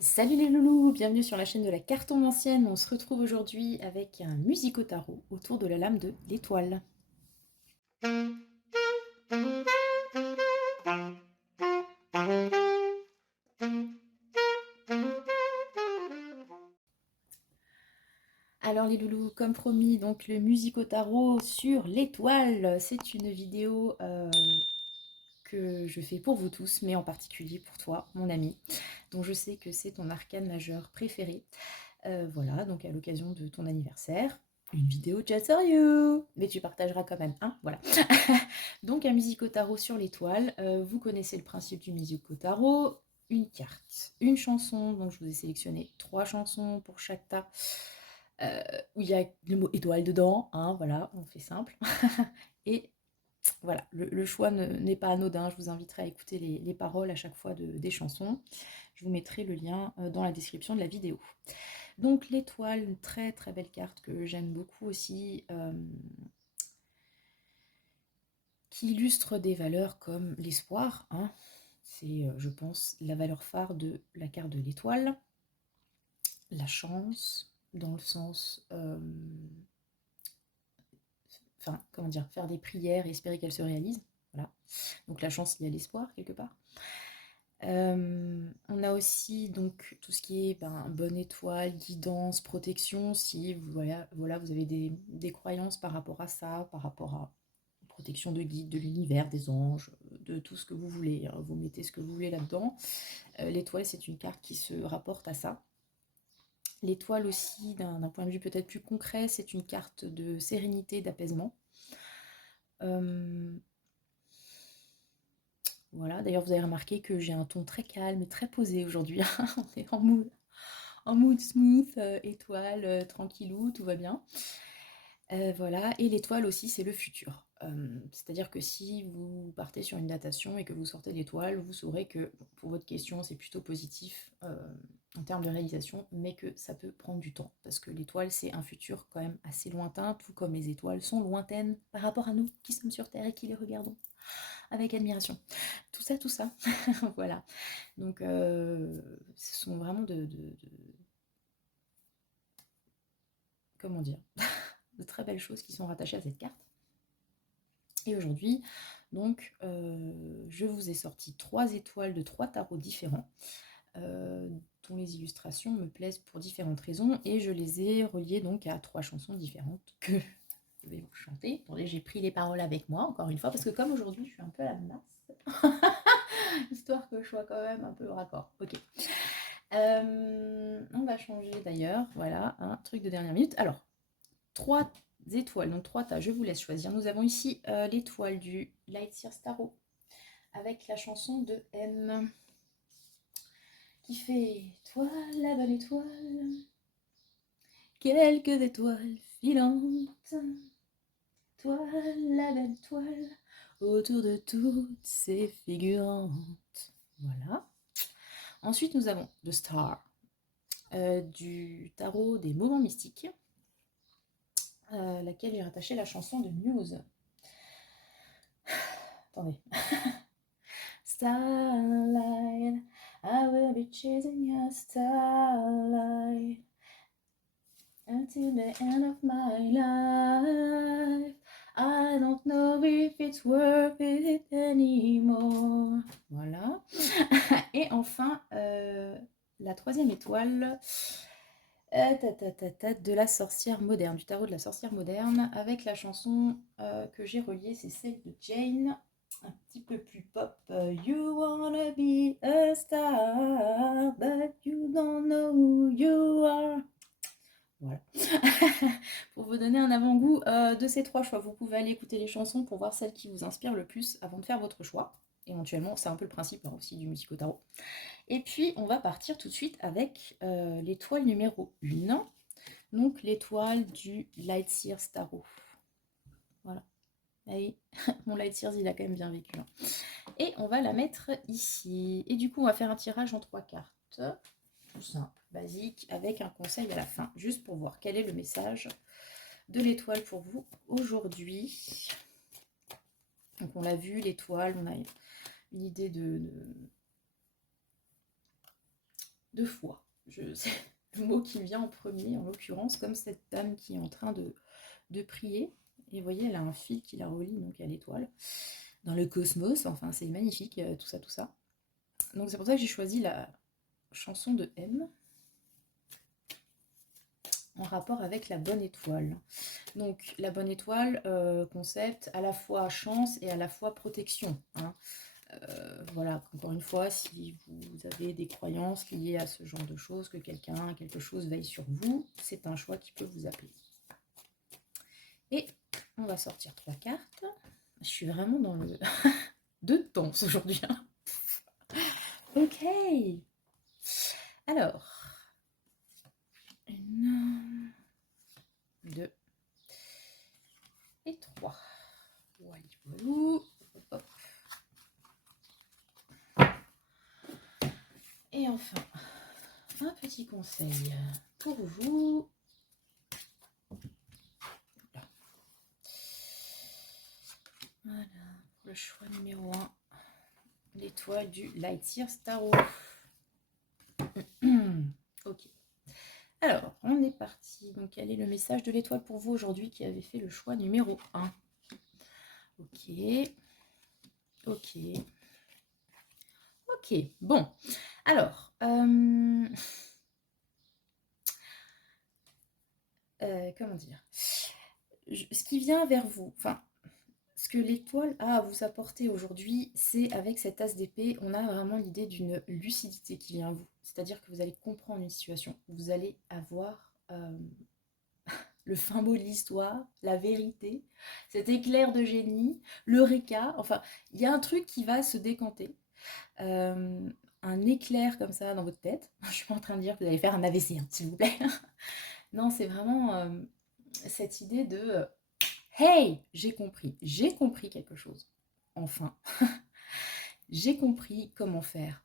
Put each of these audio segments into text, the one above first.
Salut les loulous, bienvenue sur la chaîne de la carton ancienne. On se retrouve aujourd'hui avec un musico tarot autour de la lame de l'étoile. Alors les loulous, comme promis, donc le musico tarot sur l'étoile, c'est une vidéo que je fais pour vous tous, mais en particulier pour toi, mon ami, dont je sais que c'est ton arcane majeur préféré. Voilà, donc à l'occasion de ton anniversaire, une vidéo just for you. Mais tu partageras quand même, hein, voilà. Donc un musico tarot sur l'étoile. Vous connaissez le principe du musico tarot. Une carte, une chanson. Donc je vous ai sélectionné 3 chansons pour chaque tas. Où il y a le mot étoile dedans, hein, voilà, on fait simple. Et voilà, le choix n'est pas anodin. Je vous inviterai à écouter les paroles à chaque fois des chansons. Je vous mettrai le lien dans la description de la vidéo. Donc l'étoile, une très très belle carte que j'aime beaucoup aussi, qui illustre des valeurs comme l'espoir, hein. C'est, je pense, la valeur phare de la carte de l'étoile. La chance, dans le sens, enfin, comment dire, faire des prières et espérer qu'elles se réalisent. Voilà. Donc la chance, il y a l'espoir quelque part. On a aussi donc tout ce qui est bonne étoile, guidance, protection, si voilà, vous avez des croyances par rapport à ça, par rapport à protection de guide, de l'univers, des anges, de tout ce que vous voulez, hein, vous mettez ce que vous voulez là-dedans. L'étoile, c'est une carte qui se rapporte à ça. L'étoile aussi, d'un point de vue peut-être plus concret, c'est une carte de sérénité, d'apaisement. Voilà, d'ailleurs vous avez remarqué que j'ai un ton très calme et très posé aujourd'hui. On est en mood smooth, étoile, tranquillou, tout va bien. Voilà, et l'étoile aussi, c'est le futur. C'est-à-dire que si vous partez sur une datation et que vous sortez l'étoile, vous saurez que bon, pour votre question, c'est plutôt positif en termes de réalisation, mais que ça peut prendre du temps. Parce que l'étoile, c'est un futur quand même assez lointain, tout comme les étoiles sont lointaines par rapport à nous qui sommes sur Terre et qui les regardons avec admiration. Tout ça, voilà. Donc, ce sont vraiment comment dire, de très belles choses qui sont rattachées à cette carte. Et aujourd'hui, donc, je vous ai sorti 3 étoiles de 3 tarots différents, dont les illustrations me plaisent pour différentes raisons, et je les ai reliées donc à 3 chansons différentes que je vais vous chanter. Attendez, j'ai pris les paroles avec moi, encore une fois, parce que comme aujourd'hui, je suis un peu à la masse, histoire que je sois quand même un peu raccord. Ok. On va changer d'ailleurs, voilà, un truc de dernière minute. Alors, 3 étoiles, donc 3 tas, je vous laisse choisir. Nous avons ici l'étoile du Light Sears Tarot avec la chanson de M qui fait toi la bonne étoile, quelques étoiles filantes, toi la belle étoile autour de toutes ces figurantes. Voilà. Ensuite, nous avons The Star du tarot des moments mystiques, laquelle j'ai rattaché la chanson de Muse. Attendez. Starlight, I will be chasing your starlight until the end of my life. I don't know if it's worth it anymore. Voilà. Et enfin, la troisième étoile de la sorcière moderne, du tarot de la sorcière moderne, avec la chanson que j'ai reliée, c'est celle de Jane, un petit peu plus pop. You wanna be a star, but you don't know who you are. Voilà. Pour vous donner un avant-goût de ces 3 choix, vous pouvez aller écouter les chansons pour voir celle qui vous inspire le plus avant de faire votre choix. Éventuellement, c'est un peu le principe aussi du musico tarot. Et puis, on va partir tout de suite avec l'étoile numéro 1. Donc, l'étoile du Light Sears Tarot. Voilà. Allez, mon Light Sears, il a quand même bien vécu. Hein. Et on va la mettre ici. Et du coup, on va faire un tirage en 3 cartes. Tout simple, basique, avec un conseil à la fin, juste pour voir quel est le message de l'étoile pour vous aujourd'hui. Donc, on l'a vu, l'étoile, on a une idée de de foi. C'est le mot qui me vient en premier, en l'occurrence, comme cette dame qui est en train de prier. Et vous voyez, elle a un fil qui la relie donc à l'étoile, dans le cosmos. Enfin, c'est magnifique, tout ça, tout ça. Donc c'est pour ça que j'ai choisi la chanson de M, en rapport avec la bonne étoile. Donc la bonne étoile, concept à la fois chance et à la fois protection, hein. Voilà, encore une fois, si vous avez des croyances liées à ce genre de choses, que quelque chose veille sur vous, c'est un choix qui peut vous appeler. Et on va sortir 3 cartes. Je suis vraiment dans le de danse aujourd'hui, hein. Ok. Alors, 1, 2 et 3. Walou. Hop. Et enfin, un petit conseil pour vous. Voilà, pour le choix numéro 1, l'étoile du Lightyear Starro. Ok. Alors, on est parti. Donc, quel est le message de l'étoile pour vous aujourd'hui qui avez fait le choix numéro 1? Ok. Ok. Ok. Bon. Alors, comment dire, ce qui vient vers vous, enfin, ce que l'étoile a à vous apporter aujourd'hui, c'est avec cet as d'épée, on a vraiment l'idée d'une lucidité qui vient à vous. C'est-à-dire que vous allez comprendre une situation, vous allez avoir le fin mot de l'histoire, la vérité, cet éclair de génie, l'eureka, enfin, il y a un truc qui va se décanter. Un éclair comme ça dans votre tête. Je suis pas en train de dire que vous allez faire un AVC, hein, s'il vous plaît. Non, c'est vraiment cette idée de hey, j'ai compris quelque chose. Enfin, j'ai compris comment faire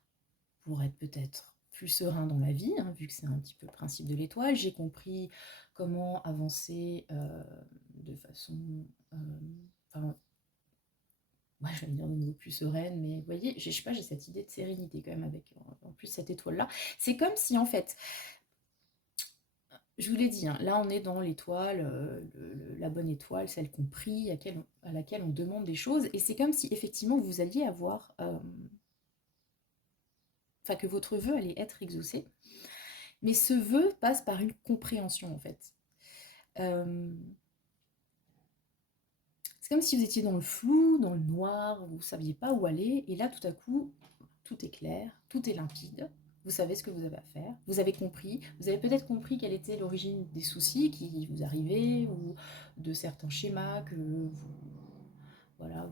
pour être peut-être plus serein dans la vie, hein, vu que c'est un petit peu le principe de l'étoile. J'ai compris comment avancer de façon, enfin, moi j'allais dire de nouveau plus sereine, mais vous voyez, je sais pas, j'ai cette idée de sérénité quand même avec en plus cette étoile-là. C'est comme si en fait, je vous l'ai dit, hein, là on est dans l'étoile, la bonne étoile, celle qu'on prie, à laquelle on demande des choses, et c'est comme si effectivement vous alliez avoir, enfin que votre vœu allait être exaucé, mais ce vœu passe par une compréhension en fait. C'est comme si vous étiez dans le flou, dans le noir, vous ne saviez pas où aller, et là tout à coup, tout est clair, tout est limpide, vous savez ce que vous avez à faire, vous avez compris, vous avez peut-être compris quelle était l'origine des soucis qui vous arrivaient, ou de certains schémas que vous, voilà,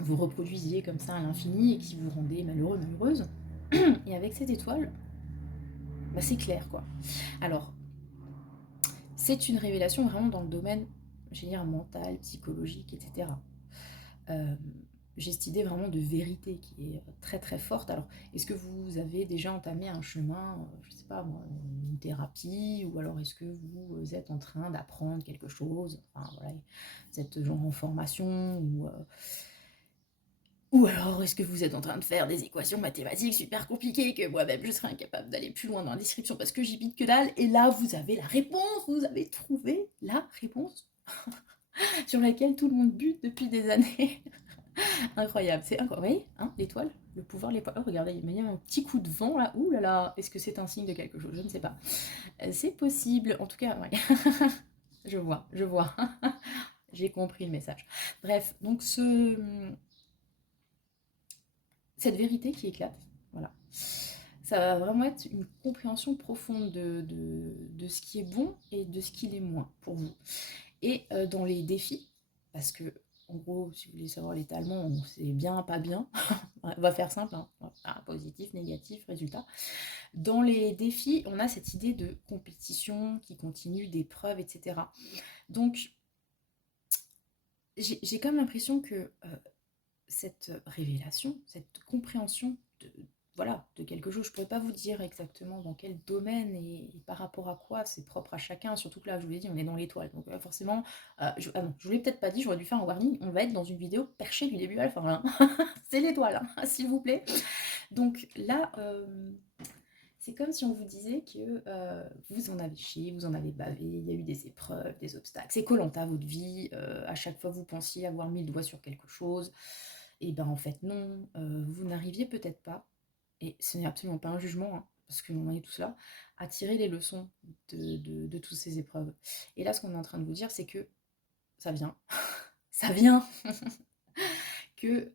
vous reproduisiez comme ça à l'infini et qui vous rendaient malheureux, malheureuse. Et avec cette étoile, bah c'est clair quoi. Alors, c'est une révélation vraiment dans le domaine, je veux dire, mental, psychologique, etc. J'ai cette idée vraiment de vérité qui est très très forte. Alors, est-ce que vous avez déjà entamé un chemin, je sais pas moi, une thérapie, ou alors est-ce que vous êtes en train d'apprendre quelque chose, enfin voilà, vous êtes genre en formation, ou alors est-ce que vous êtes en train de faire des équations mathématiques super compliquées que moi-même je serais incapable d'aller plus loin dans la description parce que j'y bite que dalle, et là vous avez la réponse, vous avez trouvé la réponse sur laquelle tout le monde bute depuis des années. Incroyable, c'est incroyable. Oui, hein, l'étoile, le pouvoir, l'étoile. Oh, regardez, il y a un petit coup de vent là. Ouh là là, est-ce que c'est un signe de quelque chose? Je ne sais pas. C'est possible, en tout cas, ouais. Je vois, je vois. J'ai compris le message. Bref, donc cette vérité qui éclate, voilà. Ça va vraiment être une compréhension profonde de ce qui est bon et de ce qui l'est moins pour vous. Et dans les défis, parce que en gros, si vous voulez savoir l'étalement, c'est bien, pas bien. On va faire simple, hein. Positif, négatif, résultat. Dans les défis, on a cette idée de compétition qui continue, d'épreuves, etc. Donc, j'ai comme l'impression que cette révélation, cette compréhension de, voilà, de quelque chose. Je ne pourrais pas vous dire exactement dans quel domaine et par rapport à quoi, c'est propre à chacun. Surtout que là, je vous l'ai dit, on est dans l'étoile. Donc forcément, ah non, je vous l'ai peut-être pas dit, j'aurais dû faire un warning. On va être dans une vidéo perchée du début à la fin. Là. C'est l'étoile, hein, s'il vous plaît. Donc là, c'est comme si on vous disait que vous en avez chié, vous en avez bavé, il y a eu des épreuves, des obstacles. C'est koh votre vie. À chaque fois, vous pensiez avoir mis le doigt sur quelque chose. Et ben en fait, non. Vous n'arriviez peut-être pas, et ce n'est absolument pas un jugement, hein, parce qu'on en est tous là, à tirer les leçons de toutes ces épreuves. Et là, ce qu'on est en train de vous dire, c'est que ça vient. Ça vient que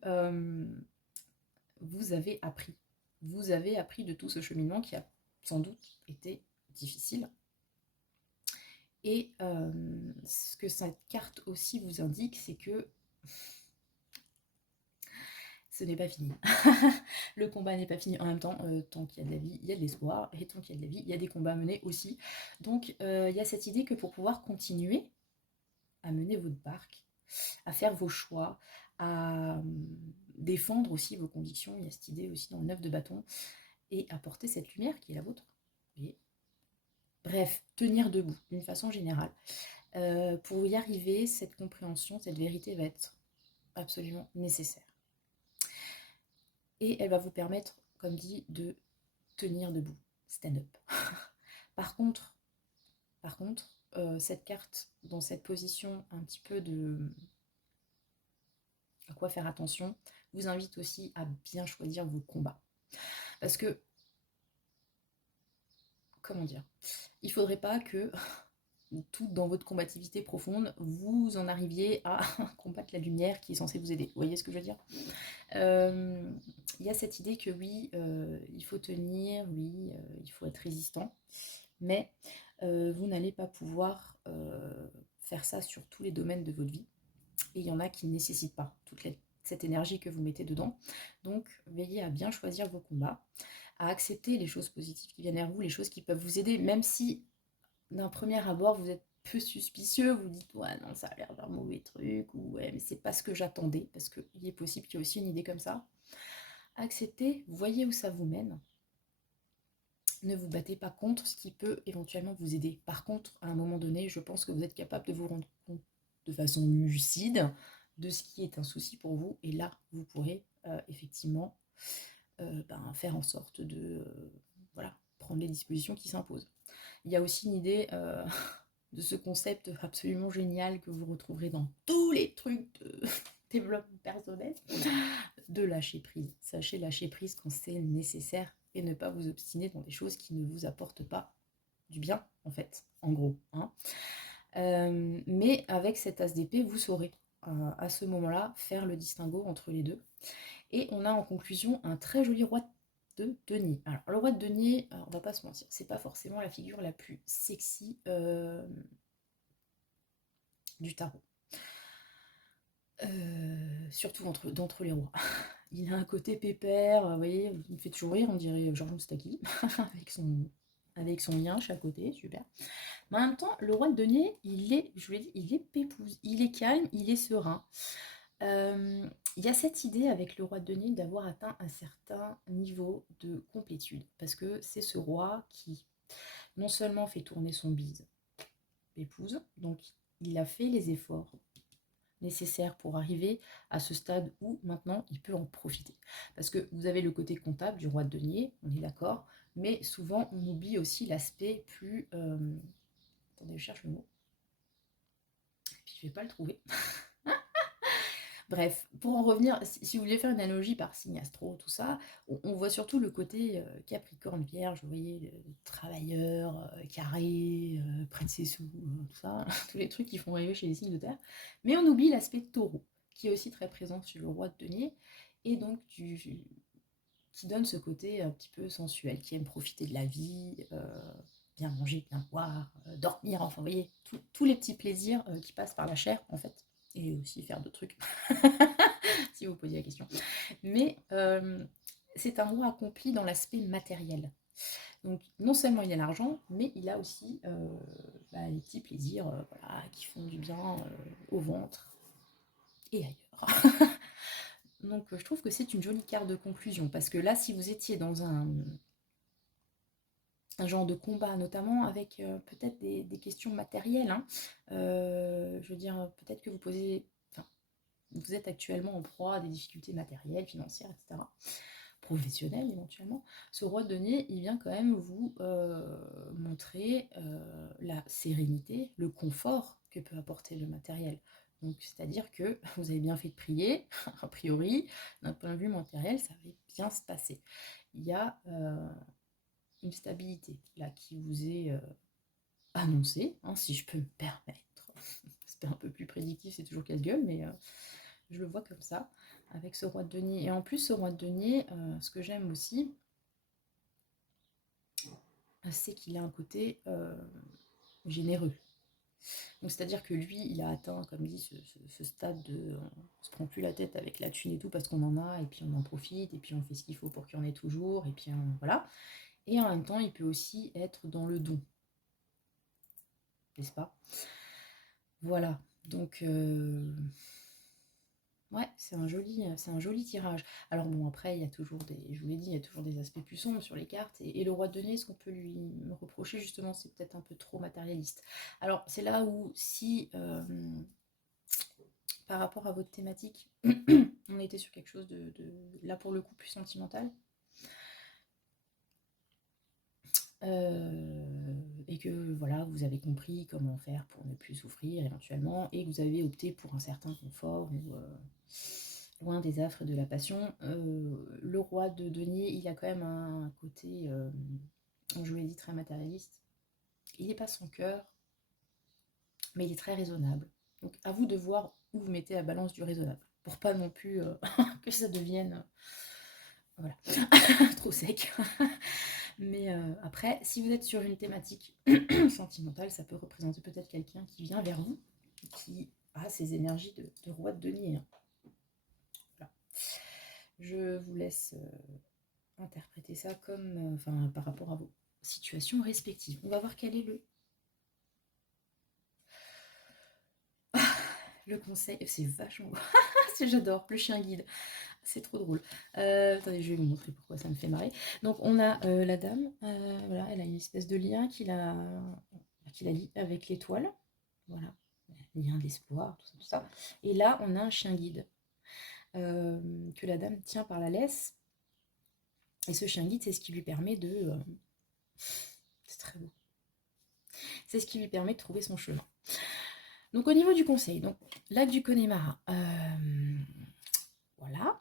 vous avez appris. Vous avez appris de tout ce cheminement qui a sans doute été difficile. Et ce que cette carte aussi vous indique, c'est que ce n'est pas fini. Le combat n'est pas fini. En même temps, tant qu'il y a de la vie, il y a de l'espoir. Et tant qu'il y a de la vie, il y a des combats à mener aussi. Donc, il y a cette idée que pour pouvoir continuer à mener votre barque, à faire vos choix, à défendre aussi vos convictions, il y a cette idée aussi dans le 9 de bâton, et apporter cette lumière qui est la vôtre. Vous voyez ? Bref, tenir debout d'une façon générale. Pour y arriver, cette compréhension, cette vérité va être absolument nécessaire. Et elle va vous permettre, comme dit, de tenir debout, stand up. Par contre, cette carte, dans cette position un petit peu de à quoi faire attention, vous invite aussi à bien choisir vos combats. Parce que, comment dire, il ne faudrait pas que tout dans votre combativité profonde, vous en arriviez à combattre la lumière qui est censée vous aider. Vous voyez ce que je veux dire ? Il y a cette idée que oui, il faut tenir, oui, il faut être résistant, mais vous n'allez pas pouvoir faire ça sur tous les domaines de votre vie. Et il y en a qui ne nécessitent pas cette énergie que vous mettez dedans. Donc, veillez à bien choisir vos combats, à accepter les choses positives qui viennent vers vous, les choses qui peuvent vous aider, même si d'un premier abord, vous êtes peu suspicieux, vous dites ouais non ça a l'air d'un mauvais truc, ou ouais mais c'est pas ce que j'attendais, parce qu'il est possible qu'il y ait aussi une idée comme ça. Acceptez, voyez où ça vous mène. Ne vous battez pas contre ce qui peut éventuellement vous aider. Par contre, à un moment donné, je pense que vous êtes capable de vous rendre compte de façon lucide de ce qui est un souci pour vous, et là vous pourrez effectivement faire en sorte de voilà, prendre les dispositions qui s'imposent. Il y a aussi une idée de ce concept absolument génial que vous retrouverez dans tous les trucs de développement personnel, de lâcher prise. Sachez lâcher prise quand c'est nécessaire et ne pas vous obstiner dans des choses qui ne vous apportent pas du bien, en fait, en gros. Hein. Mais avec cet as d'épée, vous saurez à ce moment-là faire le distinguo entre les deux. Et on a en conclusion un très joli roi de denier. Alors, le roi de denier, on va pas se mentir, c'est pas forcément la figure la plus sexy du tarot. Surtout d'entre les rois. Il a un côté pépère, vous voyez, il me fait toujours rire, on dirait Georges Moustaki, avec son yinche à côté, super. Mais en même temps, le roi de denier, il est, je vous l'ai dit, il est pépouze, il est calme, il est serein. Il y a cette idée avec le roi de denier d'avoir atteint un certain niveau de complétude, parce que c'est ce roi qui non seulement fait tourner son bise, épouse, donc il a fait les efforts nécessaires pour arriver à ce stade où maintenant il peut en profiter. Parce que vous avez le côté comptable du roi de denier, on est d'accord, mais souvent on oublie aussi l'aspect plus... Attendez, je cherche le mot. Et puis je vais pas le trouver. Bref, pour en revenir, si vous voulez faire une analogie par signe astro, tout ça, on voit surtout le côté Capricorne Vierge, vous voyez, le travailleur, carré, près de ses sous, tout ça, tous les trucs qui font rêver chez les signes de terre. Mais on oublie l'aspect taureau, qui est aussi très présent sur le roi de denier, et donc qui donne ce côté un petit peu sensuel, qui aime profiter de la vie, bien manger, bien boire, dormir, enfin vous voyez, tous les petits plaisirs qui passent par la chair en fait. Et aussi faire d'autres trucs, si vous posiez la question. Mais c'est un roi accompli dans l'aspect matériel. Donc non seulement il a l'argent, mais il a aussi les petits plaisirs voilà, qui font du bien au ventre et ailleurs. Donc je trouve que c'est une jolie carte de conclusion, parce que là, si vous étiez dans un genre de combat, notamment avec peut-être des questions matérielles, hein, je veux dire, peut-être que vous êtes actuellement en proie à des difficultés matérielles, financières, etc., professionnelles éventuellement. Ce roi de denier, il vient quand même vous montrer la sérénité, le confort que peut apporter le matériel. Donc, c'est-à-dire que vous avez bien fait de prier, a priori, d'un point de vue matériel, ça va bien se passer. Il y a une stabilité là qui vous est annoncée, hein, si je peux me permettre. C'est un peu plus prédictif, c'est toujours casse-gueule, mais je le vois comme ça, avec ce roi de denier. Et en plus, ce roi de denier, ce que j'aime aussi, c'est qu'il a un côté généreux. Donc c'est-à-dire que lui, il a atteint, comme dit, ce stade de on se prend plus la tête avec la thune et tout parce qu'on en a, et puis on en profite, et puis on fait ce qu'il faut pour qu'il y en ait toujours, et puis voilà. Et en même temps, il peut aussi être dans le don, n'est-ce pas? Voilà. Donc ouais, c'est un joli tirage. Alors bon, après, il y a toujours je vous l'ai dit, il y a toujours des aspects plus sombres sur les cartes. Et le roi de denier, ce qu'on peut lui reprocher, justement, c'est peut-être un peu trop matérialiste. Alors, c'est là où, si, par rapport à votre thématique, on était sur quelque chose là, pour le coup, plus sentimental, et que, voilà, vous avez compris comment faire pour ne plus souffrir, éventuellement, et que vous avez opté pour un certain confort, ou loin des affres de la passion. Le roi de denier, il a quand même un côté, je vous l'ai dit, très matérialiste. Il n'est pas sans cœur, mais il est très raisonnable. Donc à vous de voir où vous mettez la balance du raisonnable, pour pas non plus que ça devienne voilà, trop sec. Mais après, si vous êtes sur une thématique sentimentale, ça peut représenter peut-être quelqu'un qui vient vers vous, qui a ces énergies de roi de denier, hein. Voilà. Je vous laisse interpréter ça comme, enfin, par rapport à vos situations respectives. On va voir quel est le conseil. C'est vachement beau. J'adore, le chien guide. C'est trop drôle. Attendez, je vais vous montrer pourquoi ça me fait marrer. Donc, on a la dame. Voilà, elle a une espèce de lien qui la lie avec l'étoile. Voilà, lien d'espoir, tout ça, tout ça. Et là, on a un chien guide que la dame tient par la laisse. Et ce chien guide, c'est ce qui lui permet de... c'est très beau. C'est ce qui lui permet de trouver son chemin. Donc au niveau du conseil, donc lac du Connemara, voilà.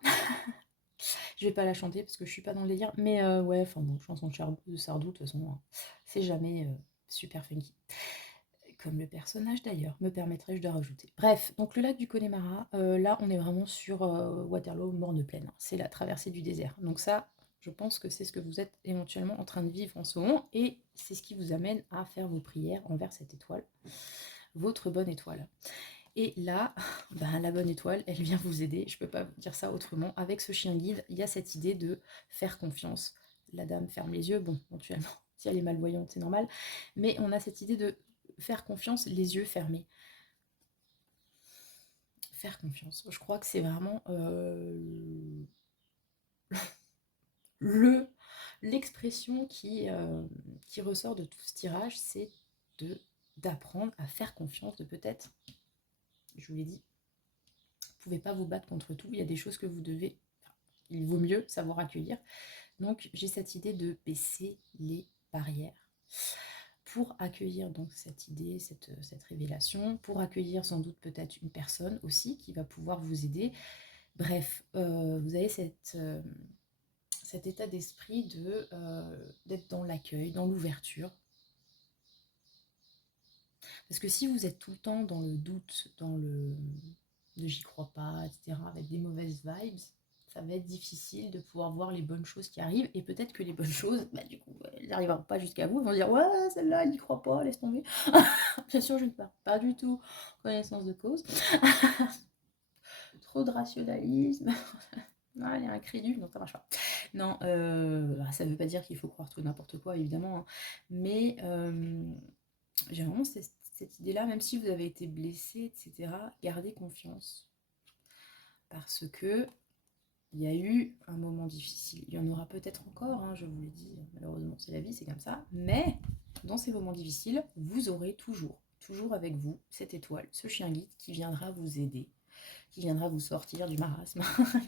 Je vais pas la chanter parce que je suis pas dans le délire, mais ouais, enfin bon, chanson de Sardou, de toute façon, hein, c'est jamais super funky. Comme le personnage d'ailleurs, me permettrais-je de rajouter. Bref, donc le lac du Connemara, là on est vraiment sur Waterloo, morne pleine, hein. C'est la traversée du désert. Donc ça, je pense que c'est ce que vous êtes éventuellement en train de vivre en ce moment, et c'est ce qui vous amène à faire vos prières envers cette étoile, votre bonne étoile. Et là, ben, la bonne étoile, elle vient vous aider, je peux pas vous dire ça autrement. Avec ce chien guide, il y a cette idée de faire confiance. La dame ferme les yeux, bon, éventuellement, si elle est malvoyante, c'est normal, mais on a cette idée de faire confiance, les yeux fermés. Faire confiance. Je crois que c'est vraiment le l'expression qui ressort de tout ce tirage, c'est d'apprendre à faire confiance, de peut-être, je vous l'ai dit, vous ne pouvez pas vous battre contre tout, il y a des choses que vous devez, il vaut mieux savoir accueillir. Donc j'ai cette idée de baisser les barrières pour accueillir donc cette idée, cette révélation, pour accueillir sans doute peut-être une personne aussi qui va pouvoir vous aider. Bref, vous avez cet état d'esprit d'être dans l'accueil, dans l'ouverture. Parce que si vous êtes tout le temps dans le doute, dans le j'y crois pas, etc., avec des mauvaises vibes, ça va être difficile de pouvoir voir les bonnes choses qui arrivent. Et peut-être que les bonnes choses, bah, du coup, elles n'arriveront pas jusqu'à vous. Ils vont dire ouais, celle-là, elle n'y croit pas, laisse tomber. Bien sûr, je ne parle pas du tout connaissance de cause. Trop de rationalisme. Non, elle est incrédule, donc ça marche pas. Non, ça ne veut pas dire qu'il faut croire tout n'importe quoi, évidemment, hein. Mais j'ai vraiment cette idée-là, même si vous avez été blessé, etc., gardez confiance. Parce que Il y a eu un moment difficile. Il y en aura peut-être encore, hein, je vous l'ai dit, malheureusement, c'est la vie, c'est comme ça. Mais dans ces moments difficiles, vous aurez toujours avec vous cette étoile, ce chien guide qui viendra vous aider, qui viendra vous sortir du marasme,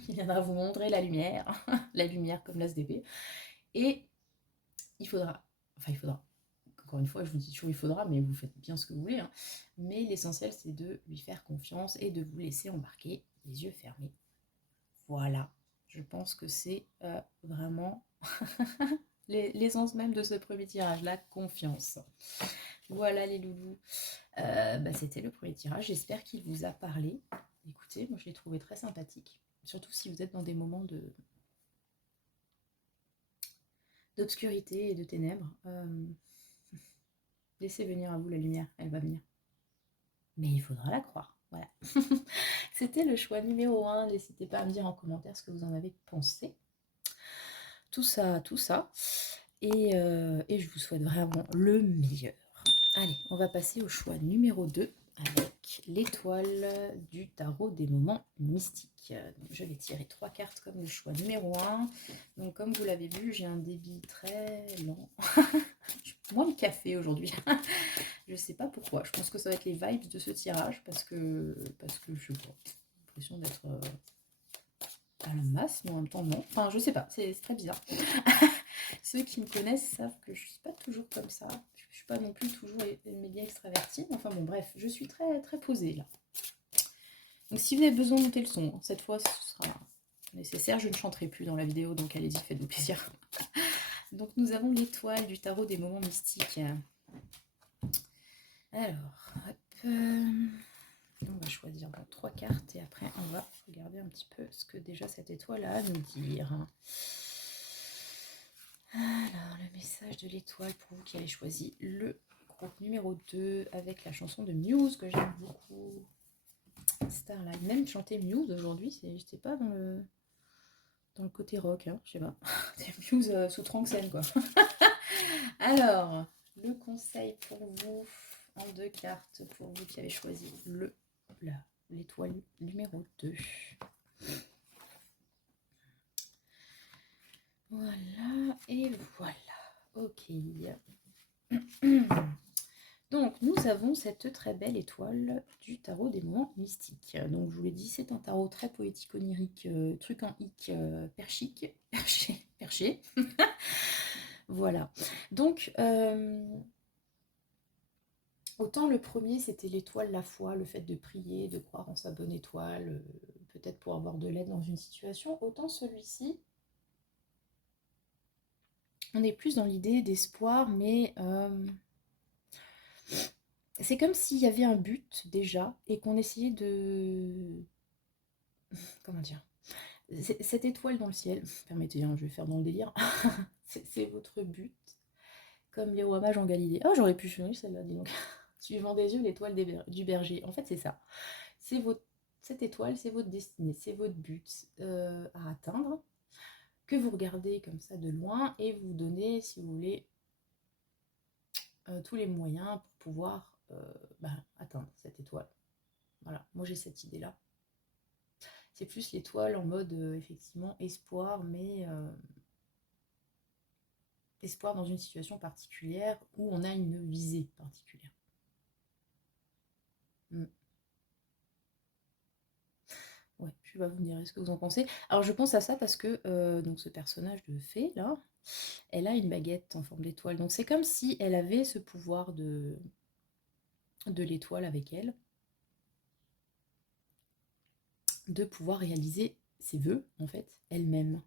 qui viendra vous montrer la lumière comme l'ASDP. Et il faudra, encore une fois, je vous dis toujours il faudra, mais vous faites bien ce que vous voulez. Hein. Mais l'essentiel, c'est de lui faire confiance et de vous laisser embarquer les yeux fermés. Voilà, je pense que c'est vraiment l'essence même de ce premier tirage, la confiance. Voilà les loulous. C'était le premier tirage, j'espère qu'il vous a parlé. Écoutez, moi je l'ai trouvé très sympathique, surtout si vous êtes dans des moments d'obscurité et de ténèbres. Laissez venir à vous la lumière, elle va venir. Mais il faudra la croire. Voilà. C'était le choix numéro 1. N'hésitez pas à me dire en commentaire ce que vous en avez pensé. Tout ça. Et je vous souhaite vraiment le meilleur. Allez, on va passer au choix numéro 2 avec l'étoile du tarot des moments mystiques. Donc, je vais tirer 3 cartes comme le choix numéro 1. Donc comme vous l'avez vu, j'ai un débit très lent. Moins de café aujourd'hui. Je sais pas pourquoi. Je pense que ça va être les vibes de ce tirage parce que je sais pas. J'ai l'impression d'être à la masse, mais en même temps non. Enfin, je sais pas. C'est très bizarre. Ceux qui me connaissent savent que je suis pas toujours comme ça. Je suis pas non plus toujours méga extravertie. Enfin bon, bref, je suis très très posée là. Donc si vous avez besoin de monter le son, hein, cette fois ce sera nécessaire. Je ne chanterai plus dans la vidéo, donc allez-y, faites-vous plaisir. Donc nous avons l'étoile du tarot des moments mystiques. Alors, hop, on va choisir 3 cartes et après on va regarder un petit peu ce que déjà cette étoile a à nous dire. Alors, le message de l'étoile pour vous qui avez choisi le groupe numéro 2 avec la chanson de Muse que j'aime beaucoup. Starlight, même chanter Muse aujourd'hui, j'étais pas dans le côté rock, hein, je sais pas. C'est Muse sous Tranxène quoi. Alors, le conseil pour vous en 2 cartes pour vous qui avez choisi l'étoile numéro 2. Voilà, et voilà. Ok. Donc, nous avons cette très belle étoile du tarot des moments mystiques. Donc, je vous l'ai dit, c'est un tarot très poétique, onirique, truc en hic, perché. Voilà. Donc, autant le premier, c'était l'étoile, la foi, le fait de prier, de croire en sa bonne étoile, peut-être pour avoir de l'aide dans une situation. Autant celui-ci, on est plus dans l'idée d'espoir, mais c'est comme s'il y avait un but déjà et qu'on essayait de... Comment dire? Cette étoile dans le ciel, permettez, hein, je vais faire dans le délire, c'est votre but, comme les rois mages en Galilée. Ah, j'aurais pu finir celle-là, dis donc. Suivant des yeux l'étoile du berger. En fait, c'est ça. Cette étoile, c'est votre destinée, c'est votre but à atteindre, que vous regardez comme ça de loin et vous donnez, si vous voulez, tous les moyens pour pouvoir atteindre cette étoile. Voilà, moi j'ai cette idée-là. C'est plus l'étoile en mode, effectivement, espoir, mais espoir dans une situation particulière où on a une visée particulière. Ouais, je sais pas, vous me direz ce que vous en pensez. Alors je pense à ça parce que donc ce personnage de fée, là, elle a une baguette en forme d'étoile. Donc c'est comme si elle avait ce pouvoir de l'étoile avec elle, de pouvoir réaliser ses vœux, en fait, elle-même.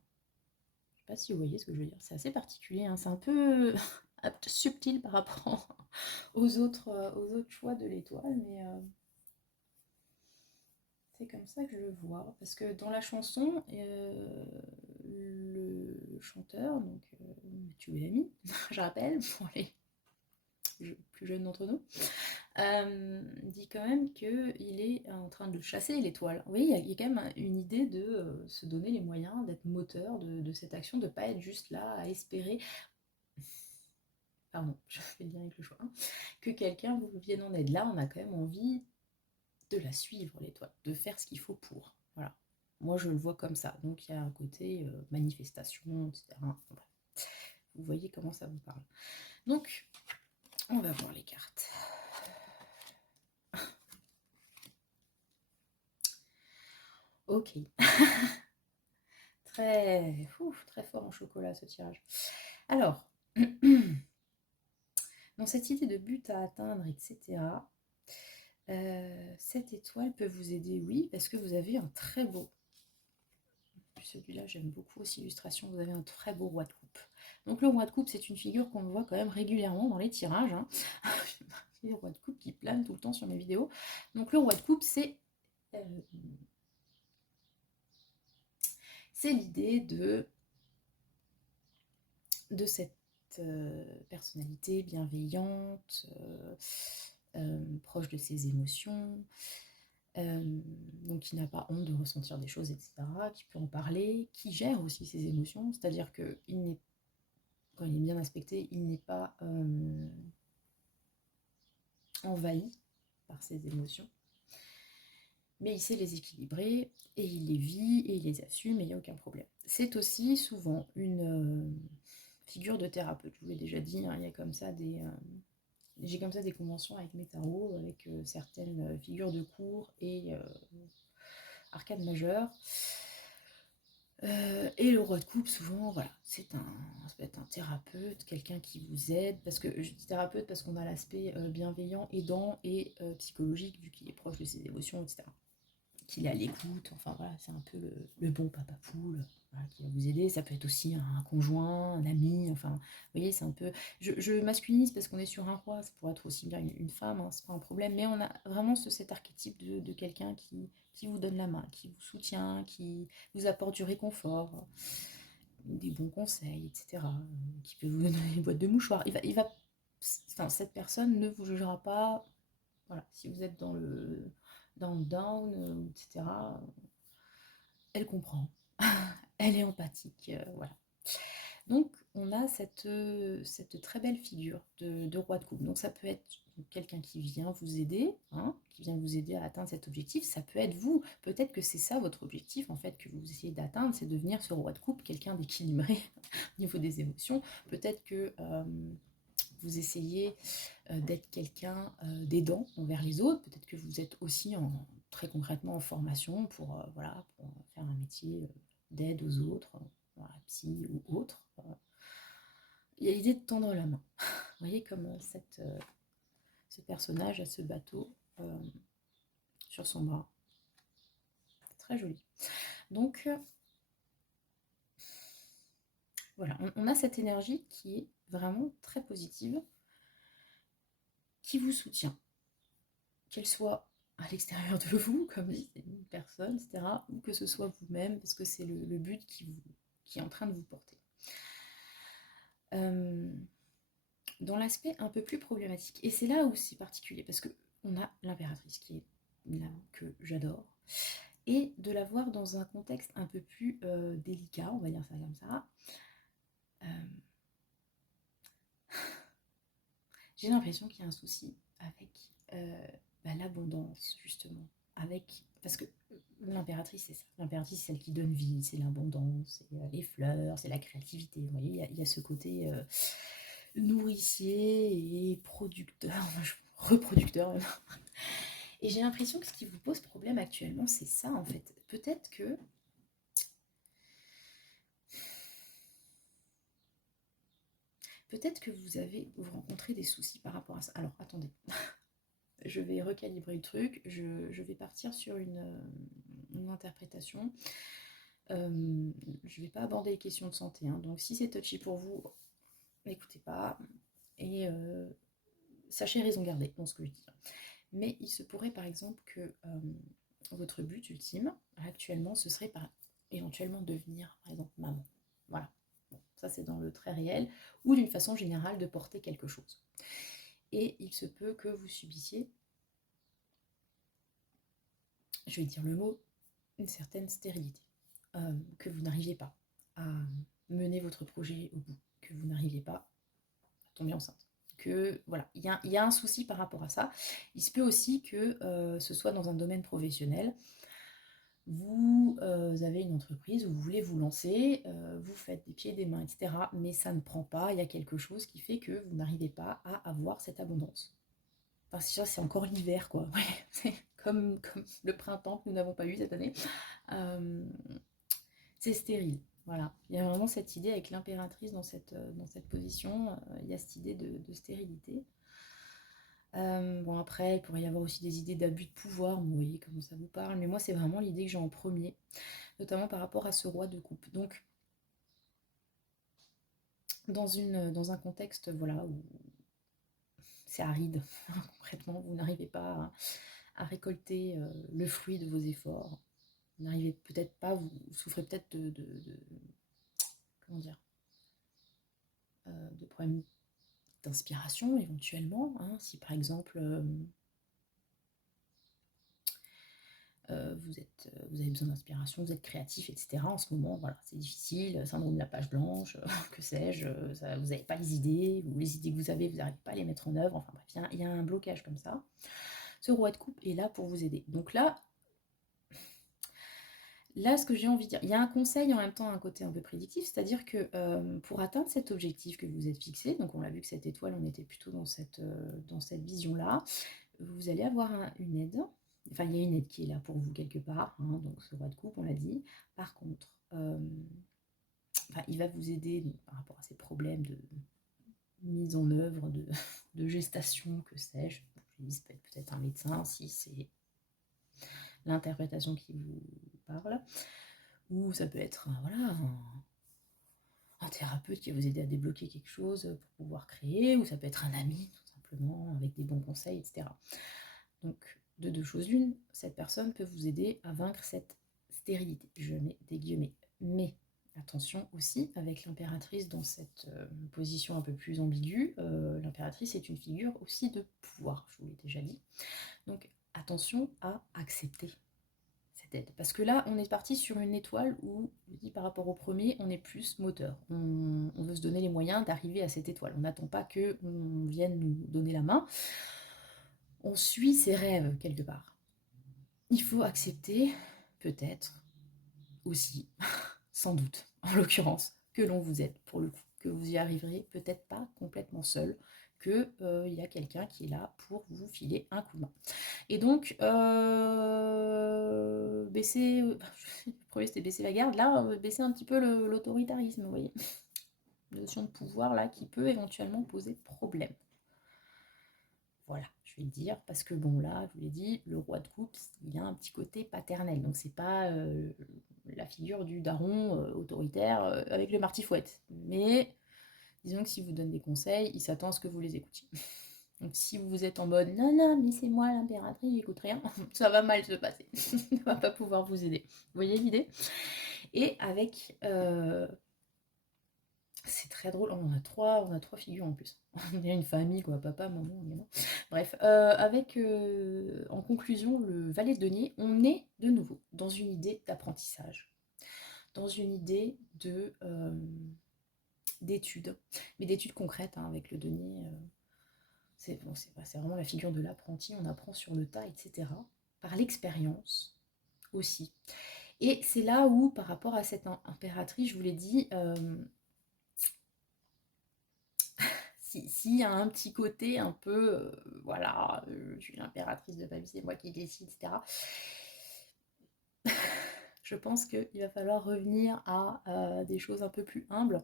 Je sais pas si vous voyez ce que je veux dire. C'est assez particulier, hein. C'est un peu subtil par rapport aux autres choix de l'étoile, mais c'est comme ça que je le vois. Parce que dans la chanson, le chanteur, donc Mathieu Bellamy, je rappelle, pour les plus jeunes d'entre nous, dit quand même qu'il est en train de chasser l'étoile. Oui, il y a quand même une idée de se donner les moyens d'être moteur de cette action, de ne pas être juste là à espérer, pardon, je fais le lien avec le choix, hein, que quelqu'un vous vienne en aide. Là, on a quand même envie de la suivre, l'étoile, de faire ce qu'il faut pour. Voilà. Moi, je le vois comme ça. Donc, il y a un côté manifestation, etc. Bref. Vous voyez comment ça vous parle. Donc, on va voir les cartes. Ok. Très, très fort en chocolat ce tirage. Alors, dans cette idée de but à atteindre, etc., cette étoile peut vous aider, oui, parce que vous avez un très beau. Celui-là, j'aime beaucoup aussi l'illustration. Vous avez un très beau roi de coupe. Donc le roi de coupe, c'est une figure qu'on voit quand même régulièrement dans les tirages. Hein. Le roi de coupe qui plane tout le temps sur mes vidéos. Donc le roi de coupe, c'est l'idée de cette personnalité bienveillante, proche de ses émotions, donc qui n'a pas honte de ressentir des choses, etc., qui peut en parler, qui gère aussi ses émotions, c'est-à-dire que quand il est bien aspecté, il n'est pas envahi par ses émotions, mais il sait les équilibrer, et il les vit, et il les assume, et il n'y a aucun problème. C'est aussi souvent une figure de thérapeute, je vous l'ai déjà dit, hein, il y a comme ça j'ai comme ça des conventions avec mes tarots, avec certaines figures de cours et arcades majeures. Et le roi de coupe, souvent, voilà, ça peut être un thérapeute, quelqu'un qui vous aide, parce que je dis thérapeute parce qu'on a l'aspect bienveillant, aidant et psychologique, vu qu'il est proche de ses émotions, etc. Qu'il est à l'écoute, enfin voilà, c'est un peu le bon papa poule, voilà, qui va vous aider. Ça peut être aussi un conjoint, un ami, enfin, vous voyez, c'est un peu. Je masculinise parce qu'on est sur un roi, ça pourrait être aussi bien une femme, hein, c'est pas un problème, mais on a vraiment cet archétype de quelqu'un qui vous donne la main, qui vous soutient, qui vous apporte du réconfort, des bons conseils, etc. Qui peut vous donner une boîte de mouchoirs. Enfin, cette personne ne vous jugera pas. Voilà, si vous êtes dans le down, etc., elle comprend. Elle est empathique, voilà. Donc, on a cette très belle figure de roi de coupe. Donc, ça peut être quelqu'un qui vient vous aider, hein, qui vient vous aider à atteindre cet objectif. Ça peut être vous. Peut-être que c'est ça votre objectif, en fait, que vous essayez d'atteindre, c'est devenir ce roi de coupe, quelqu'un d'équilibré au niveau des émotions. Peut-être que vous essayez d'être quelqu'un d'aidant envers les autres. Peut-être que vous êtes aussi très concrètement en formation pour, voilà, pour faire un métier d'aide aux autres, voilà, psy ou autre. Il y a l'idée de tendre la main. Vous voyez comme ce personnage a ce bateau sur son bras. C'est très joli. Donc, voilà, on a cette énergie qui est vraiment très positive, qui vous soutient, qu'elle soit à l'extérieur de vous, comme dit une personne, etc., ou que ce soit vous-même, parce que c'est le but qui est en train de vous porter. Dans l'aspect un peu plus problématique, et c'est là où c'est particulier, parce qu'on a l'impératrice qui est là, que j'adore, et de la voir dans un contexte un peu plus délicat, on va dire ça comme ça. J'ai l'impression qu'il y a un souci avec l'abondance, justement. Parce que l'impératrice, c'est ça. L'impératrice, c'est celle qui donne vie, c'est l'abondance, c'est les fleurs, c'est la créativité. Vous voyez, il y a ce côté nourricier et producteur, reproducteur même. Et j'ai l'impression que ce qui vous pose problème actuellement, c'est ça, en fait. Peut-être que vous rencontrez des soucis par rapport à ça. Alors, attendez. Je vais recalibrer le truc. Je vais partir sur une interprétation. Je ne vais pas aborder les questions de santé. Hein. Donc, si c'est touchy pour vous, n'écoutez pas. Et sachez raison garder dans ce que je dis. Mais il se pourrait, par exemple, que votre but ultime, actuellement, ce serait éventuellement devenir, par exemple, maman. Voilà. Bon, ça, c'est dans le très réel. Ou d'une façon générale, de porter quelque chose. Et il se peut que vous subissiez, je vais dire le mot, une certaine stérilité, que vous n'arriviez pas à mener votre projet au bout, que vous n'arriviez pas à tomber enceinte. Que voilà, il y a un souci par rapport à ça. Il se peut aussi que ce soit dans un domaine professionnel. vous avez une entreprise où vous voulez vous lancer, vous faites des pieds, des mains, etc. Mais ça ne prend pas, il y a quelque chose qui fait que vous n'arrivez pas à avoir cette abondance. Enfin, c'est encore l'hiver, quoi. Ouais, c'est comme le printemps que nous n'avons pas eu cette année. C'est stérile. Voilà. Il y a vraiment cette idée avec l'impératrice dans cette position. Il y a cette idée de stérilité. Bon, après, il pourrait y avoir aussi des idées d'abus de pouvoir. Vous voyez comment ça vous parle. Mais moi, c'est vraiment l'idée que j'ai en premier, notamment par rapport à ce roi de coupe. Donc, dans un contexte voilà, où c'est aride, concrètement, vous n'arrivez pas à récolter le fruit de vos efforts. Vous n'arrivez peut-être pas, vous souffrez peut-être comment dire, de problèmes d'inspiration éventuellement, hein, si par exemple vous avez besoin d'inspiration, vous êtes créatif, etc. En ce moment, voilà, c'est difficile, syndrome de la page blanche, que sais-je, vous n'avez pas les idées, ou les idées que vous avez, vous n'arrivez pas à les mettre en œuvre, enfin bref, il y a un blocage comme ça. Ce roi de coupe est là pour vous aider. Donc là, ce que j'ai envie de dire, il y a un conseil en même temps un côté un peu prédictif, c'est-à-dire que pour atteindre cet objectif que vous êtes fixé, donc on l'a vu que cette étoile, on était plutôt dans cette vision-là, vous allez avoir une aide. Enfin, il y a une aide qui est là pour vous quelque part, hein, donc ce roi de coupe, on l'a dit. Par contre, il va vous aider donc, par rapport à ces problèmes de mise en œuvre, de gestation, que sais-je. Je dis, ça peut être peut-être un médecin si c'est l'interprétation qui vous parle. Ou ça peut être voilà, un thérapeute qui va vous aider à débloquer quelque chose pour pouvoir créer, ou ça peut être un ami, tout simplement, avec des bons conseils, etc. Donc, de deux choses l'une, cette personne peut vous aider à vaincre cette stérilité. Je mets des guillemets. Mais attention aussi, avec l'impératrice dans cette position un peu plus ambiguë, l'impératrice est une figure aussi de pouvoir, je vous l'ai déjà dit. Donc, attention à accepter cette aide. Parce que là, on est parti sur une étoile où, je dis par rapport au premier, on est plus moteur. On veut se donner les moyens d'arriver à cette étoile. On n'attend pas qu'on vienne nous donner la main. On suit ses rêves quelque part. Il faut accepter, peut-être, aussi, sans doute, en l'occurrence, que l'on vous aide pour le coup, que vous y arriverez peut-être pas complètement seul, qu'il y a quelqu'un qui est là pour vous filer un coup de main. Et donc, baisser, le premier c'était baisser la garde, là, baisser un petit peu l'autoritarisme, vous voyez. Une notion de pouvoir là qui peut éventuellement poser problème. Voilà, je vais le dire, parce que bon là, je vous l'ai dit, le roi de coupe, il a un petit côté paternel, donc c'est pas la figure du daron autoritaire avec le martifouette. Mais disons que s'il vous donne des conseils, il s'attend à ce que vous les écoutiez. Donc si vous êtes en mode non, non, mais c'est moi l'impératrice, j'écoute rien, ça va mal se passer. Il ne va pas pouvoir vous aider. Vous voyez l'idée? Et avec c'est très drôle, on a trois figures en plus. On est une famille, quoi, papa, maman, maman. Bref, avec en conclusion le valet de denier, on est de nouveau dans une idée d'apprentissage, dans une idée d'études, mais d'études concrètes hein, avec le denier. C'est bon, c'est vraiment la figure de l'apprenti, on apprend sur le tas, etc. Par l'expérience aussi. Et c'est là où, par rapport à cette impératrice, je vous l'ai dit, s'il y a un petit côté un peu, voilà, je suis l'impératrice de ma vie, c'est moi qui décide, etc. Je pense qu'il va falloir revenir à des choses un peu plus humbles,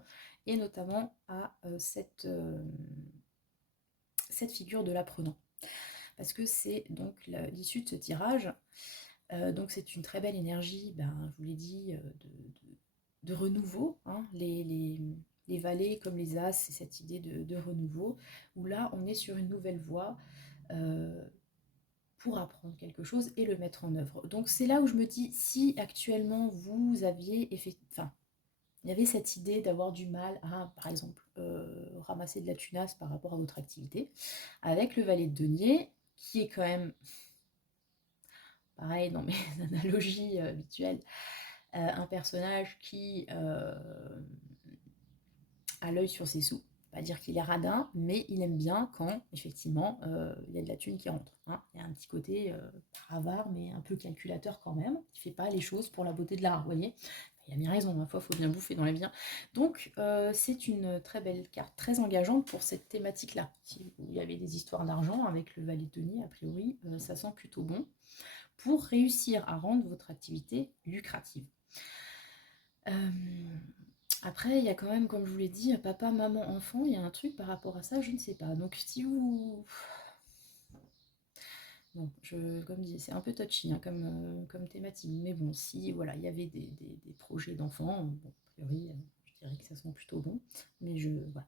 et notamment à cette figure de l'apprenant. Parce que c'est donc l'issue de ce tirage. Donc c'est une très belle énergie, ben, je vous l'ai dit, de renouveau. Hein. Les valets comme les as, c'est cette idée de renouveau, où là on est sur une nouvelle voie pour apprendre quelque chose et le mettre en œuvre. Donc c'est là où je me dis, si actuellement vous aviez enfin, il y avait cette idée d'avoir du mal à, par exemple, ramasser de la tunasse par rapport à votre activité, avec le valet de denier, qui est quand même pareil dans mes analogies habituelles, un personnage qui a l'œil sur ses sous, pas dire qu'il est radin, mais il aime bien quand, effectivement, il y a de la thune qui rentre, hein. Il y a un petit côté avare, mais un peu calculateur quand même. Il fait pas les choses pour la beauté de l'art, vous voyez. Il a bien raison, ma foi, il faut bien bouffer dans la vie, hein. Donc, c'est une très belle carte, très engageante pour cette thématique-là. Si vous y avez des histoires d'argent avec le valet de denier, a priori, ça sent plutôt bon pour réussir à rendre votre activité lucrative. Après, il y a quand même, comme je vous l'ai dit, papa, maman, enfant, il y a un truc par rapport à ça, je ne sais pas. Donc, si vous... Bon, comme je dis, c'est un peu touchy hein, comme thématique. Mais bon, si voilà, il y avait des projets d'enfants, bon, a priori, je dirais que ça sent plutôt bon. Mais voilà.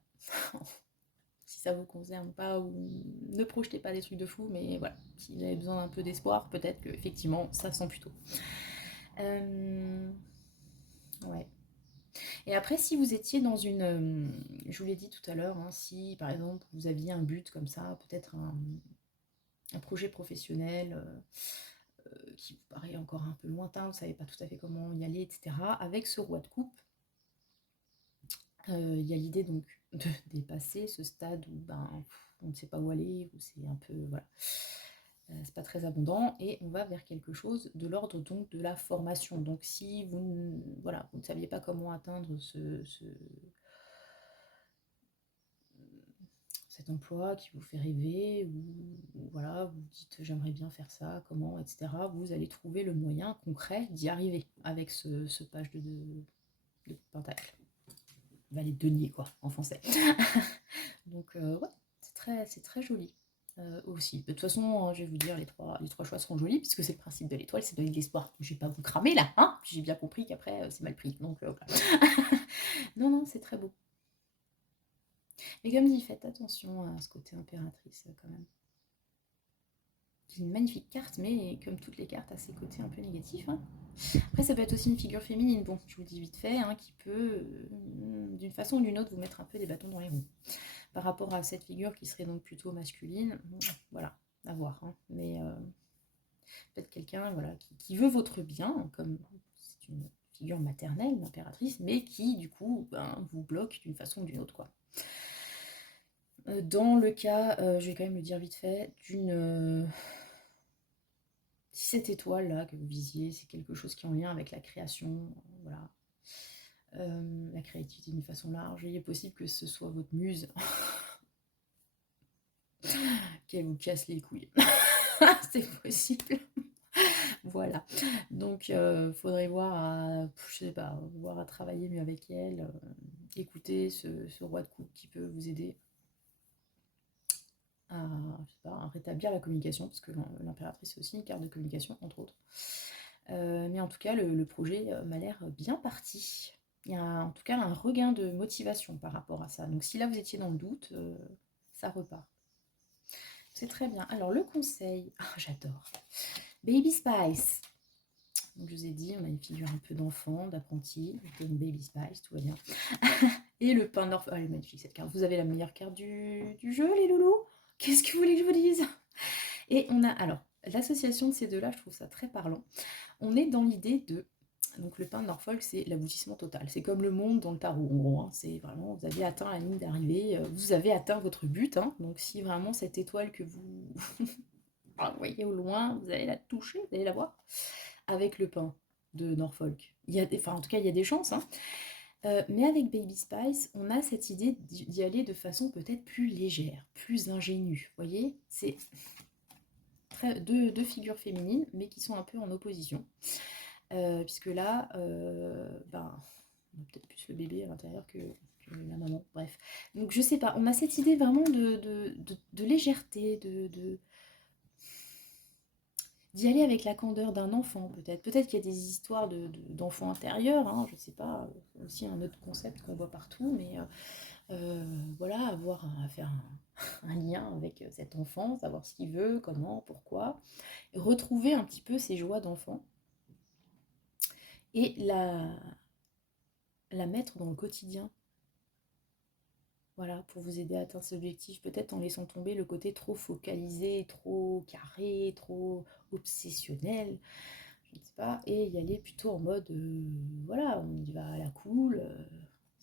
Si ça vous concerne pas, ou ne projetez pas des trucs de fou, mais voilà, si vous avez besoin d'un peu d'espoir, peut-être que effectivement ça sent plutôt. Ouais. Et après, si vous étiez dans une, je vous l'ai dit tout à l'heure, hein, si par exemple vous aviez un but comme ça, peut-être un projet professionnel qui vous paraît encore un peu lointain, vous ne savez pas tout à fait comment y aller, etc. Avec ce roi de coupe, il y a l'idée donc de dépasser ce stade où on ne sait pas où aller, où c'est un peu, voilà, c'est pas très abondant, et on va vers quelque chose de l'ordre donc de la formation. Donc si vous, voilà, vous ne saviez pas comment atteindre cet emploi qui vous fait rêver, ou voilà, vous dites j'aimerais bien faire ça, comment, etc., vous allez trouver le moyen concret d'y arriver avec ce page de pentacle. Valet de denier, quoi, en français. Donc, ouais, c'est très joli. Aussi. De toute façon, je vais vous dire, les trois choix seront jolis, puisque c'est le principe de l'étoile, c'est donner de l'espoir. Je vais pas vous cramer là, hein. J'ai bien compris qu'après, c'est mal pris. Donc, voilà. Non, non, c'est très beau. Mais comme dit, faites attention à ce côté impératrice, quand même. C'est une magnifique carte, mais comme toutes les cartes, a ses côtés un peu négatifs, hein. Après, ça peut être aussi une figure féminine, bon, je vous le dis vite fait, hein, qui peut, d'une façon ou d'une autre, vous mettre un peu des bâtons dans les roues. Par rapport à cette figure qui serait donc plutôt masculine, voilà, à voir. Hein. Mais peut-être quelqu'un voilà, qui veut votre bien, comme c'est une figure maternelle, l'impératrice, mais qui, du coup, vous bloque d'une façon ou d'une autre, quoi. Dans le cas, je vais quand même le dire vite fait, si cette étoile-là que vous visiez, c'est quelque chose qui est en lien avec la création, voilà, la créativité d'une façon large, il est possible que ce soit votre muse qu'elle vous casse les couilles. C'est possible. Voilà. Donc, faudrait voir je sais pas, voir à travailler mieux avec elle, écouter ce roi de coupe qui peut vous aider à, je sais pas, à rétablir la communication, parce que l'impératrice c'est aussi une carte de communication, entre autres. Mais en tout cas, le projet m'a l'air bien parti. Il y a en tout cas un regain de motivation par rapport à ça. Donc si là vous étiez dans le doute, ça repart. C'est très bien. Alors le conseil, j'adore. Baby Spice. Donc je vous ai dit, on a une figure un peu d'enfant, d'apprenti, donc Baby Spice, tout va bien. Et le pain North. Elle est magnifique cette carte. Vous avez la meilleure carte du jeu, les loulous. Qu'est-ce que vous voulez que je vous dise? Et on a alors l'association de ces deux-là, je trouve ça très parlant. On est dans l'idée de. Donc le pain de Norfolk, c'est l'aboutissement total. C'est comme le monde dans le tarot, en gros. Hein. C'est vraiment, vous avez atteint la ligne d'arrivée, vous avez atteint votre but. Hein. Donc si vraiment cette étoile que vous voyez au loin, vous allez la toucher, vous allez la voir, avec le pain de Norfolk. En tout cas, il y a des chances. Hein. Mais avec Baby Spice, on a cette idée d'y aller de façon peut-être plus légère, plus ingénue. Vous voyez, c'est deux figures féminines, mais qui sont un peu en opposition. Puisque là, on a peut-être plus le bébé à l'intérieur que la maman, bref. Donc je sais pas, on a cette idée vraiment de légèreté, d'y aller avec la candeur d'un enfant, peut-être. Peut-être qu'il y a des histoires d'enfants intérieurs, hein, je sais pas, c'est aussi un autre concept qu'on voit partout, mais voilà, à faire un lien avec cet enfant, savoir ce qu'il veut, comment, pourquoi, et retrouver un petit peu ses joies d'enfant, et la mettre dans le quotidien. Voilà, pour vous aider à atteindre cet objectif, peut-être en laissant tomber le côté trop focalisé, trop carré, trop obsessionnel, je ne sais pas, et y aller plutôt en mode, voilà, on y va à la cool,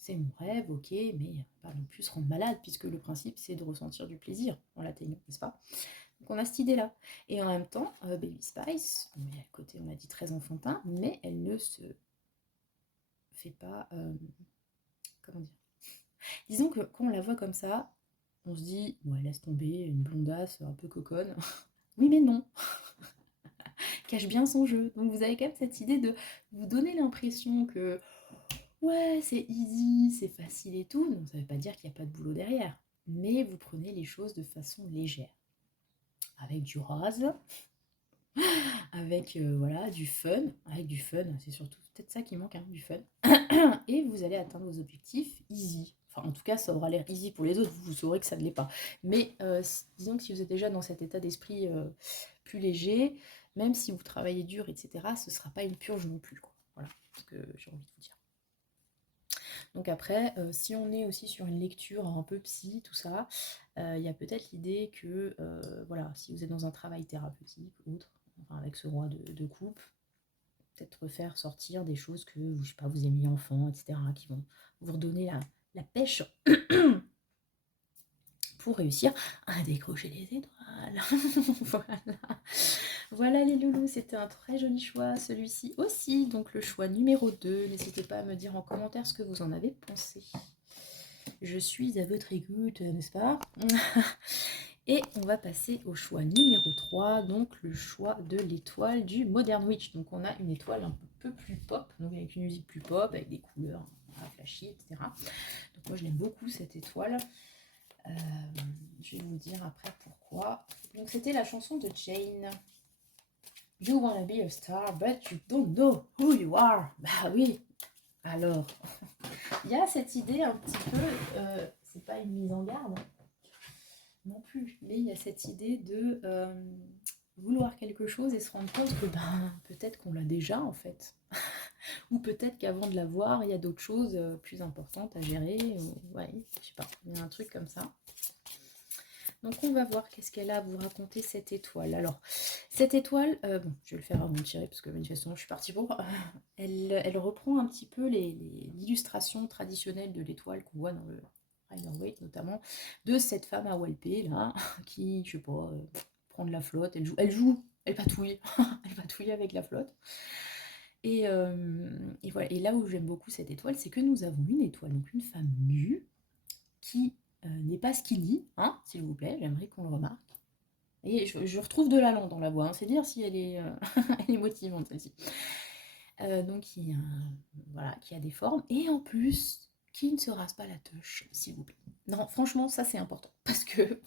c'est mon rêve, ok, mais pas non plus se rendre malade, puisque le principe c'est de ressentir du plaisir en l'atteignant, n'est-ce pas? Donc on a cette idée-là. Et en même temps, Baby Spice, mais à côté on a dit très enfantin, mais elle ne se fait pas, comment dire? Disons que quand on la voit comme ça, on se dit, ouais, laisse tomber, une blondasse un peu coconne. Oui, mais non, cache bien son jeu. Donc vous avez quand même cette idée de vous donner l'impression que, ouais, c'est easy, c'est facile et tout. Donc ça ne veut pas dire qu'il n'y a pas de boulot derrière. Mais vous prenez les choses de façon légère. Avec du rose, avec voilà, du fun. Avec du fun, c'est surtout peut-être ça qui manque, hein, du fun. Et vous allez atteindre vos objectifs easy. Enfin, en tout cas, ça aura l'air easy pour les autres, vous saurez que ça ne l'est pas. Mais disons que si vous êtes déjà dans cet état d'esprit plus léger, même si vous travaillez dur, etc., ce ne sera pas une purge non plus, quoi. Voilà ce que j'ai envie de vous dire. Donc après, si on est aussi sur une lecture un peu psy, tout ça, il y a peut-être l'idée que, voilà, si vous êtes dans un travail thérapeutique, autre, enfin, avec ce roi de coupe, peut-être refaire sortir des choses que, je sais pas, vous avez mis enfant, etc., qui vont vous redonner la pêche pour réussir à décrocher les étoiles. Voilà. Voilà les loulous, c'était un très joli choix, celui-ci aussi. Donc le choix numéro 2, n'hésitez pas à me dire en commentaire ce que vous en avez pensé. Je suis à votre écoute, n'est-ce pas? Et on va passer au choix numéro 3, donc le choix de l'étoile du Modern Witch. Donc on a une étoile un peu plus pop, donc avec une musique plus pop, avec des couleurs flashy, etc. Donc moi je l'aime beaucoup cette étoile. Je vais vous dire après pourquoi. Donc c'était la chanson de Jane. You wanna be a star, but you don't know who you are. Bah oui, alors. Il y a cette idée un petit peu, c'est pas une mise en garde non plus, mais il y a cette idée de vouloir quelque chose et se rendre compte que ben, peut-être qu'on l'a déjà en fait. Ou peut-être qu'avant de l'avoir, il y a d'autres choses plus importantes à gérer. Ou, ouais, je sais pas, il y a un truc comme ça. Donc on va voir qu'est-ce qu'elle a à vous raconter cette étoile. Alors, cette étoile, bon, je vais le faire avant de tirer parce que manifestement je suis partie pour. Elle reprend un petit peu l'illustration traditionnelle de l'étoile qu'on voit dans le Rider-Waite notamment, de cette femme à Walpé là, qui, je sais pas, prend de la flotte, elle patouille, elle patouille avec la flotte. Et voilà. Et là où j'aime beaucoup cette étoile, c'est que nous avons une étoile, donc une femme nue, qui n'est pas skinny, hein, s'il vous plaît, j'aimerais qu'on le remarque. Et je retrouve de l'allant dans la voix, hein, c'est dire si elle est, elle est motivante celle-ci. Donc voilà, qui a des formes, et en plus, qui ne se rase pas la touche, s'il vous plaît. Non, franchement, ça c'est important, parce que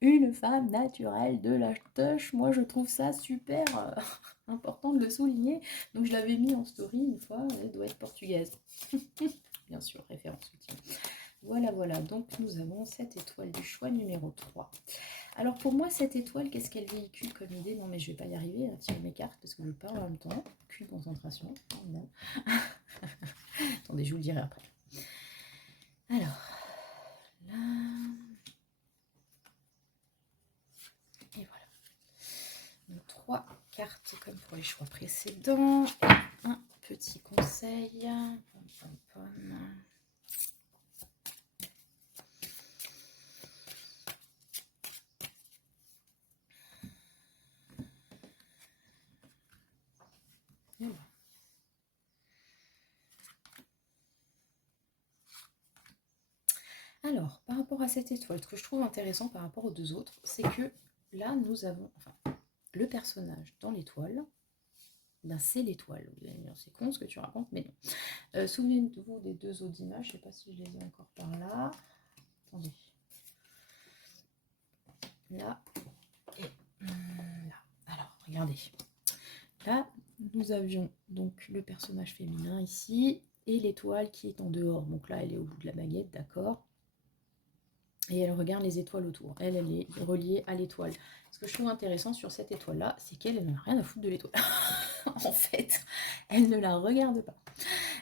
une femme naturelle de la touche, moi je trouve ça super important de le souligner. Donc je l'avais mis en story une fois, elle doit être portugaise. Bien sûr, référence ultime. Voilà, voilà, donc nous avons cette étoile du choix numéro 3. Alors pour moi, cette étoile, qu'est-ce qu'elle véhicule comme idée? Non mais je vais pas y arriver à tirer mes cartes parce que je parle en même temps. Aucune concentration. Attendez, je vous le dirai après. Alors, là... Et voilà. Donc 3 cartes comme pour les choix précédents. Et un petit conseil. Pom, pom, pom. Alors, par rapport à cette étoile, ce que je trouve intéressant par rapport aux deux autres, c'est que là, nous avons le personnage dans l'étoile. Ben, c'est l'étoile. Vous allez me dire, c'est con ce que tu racontes, mais non. Souvenez-vous des deux autres images, je ne sais pas si je les ai encore par là. Attendez. Là et là. Alors, regardez. Là, nous avions donc le personnage féminin ici et l'étoile qui est en dehors. Donc là, elle est au bout de la baguette, d'accord. Et elle regarde les étoiles autour. Elle est reliée à l'étoile. Ce que je trouve intéressant sur cette étoile-là, c'est qu'elle n'a rien à foutre de l'étoile. En fait, elle ne la regarde pas.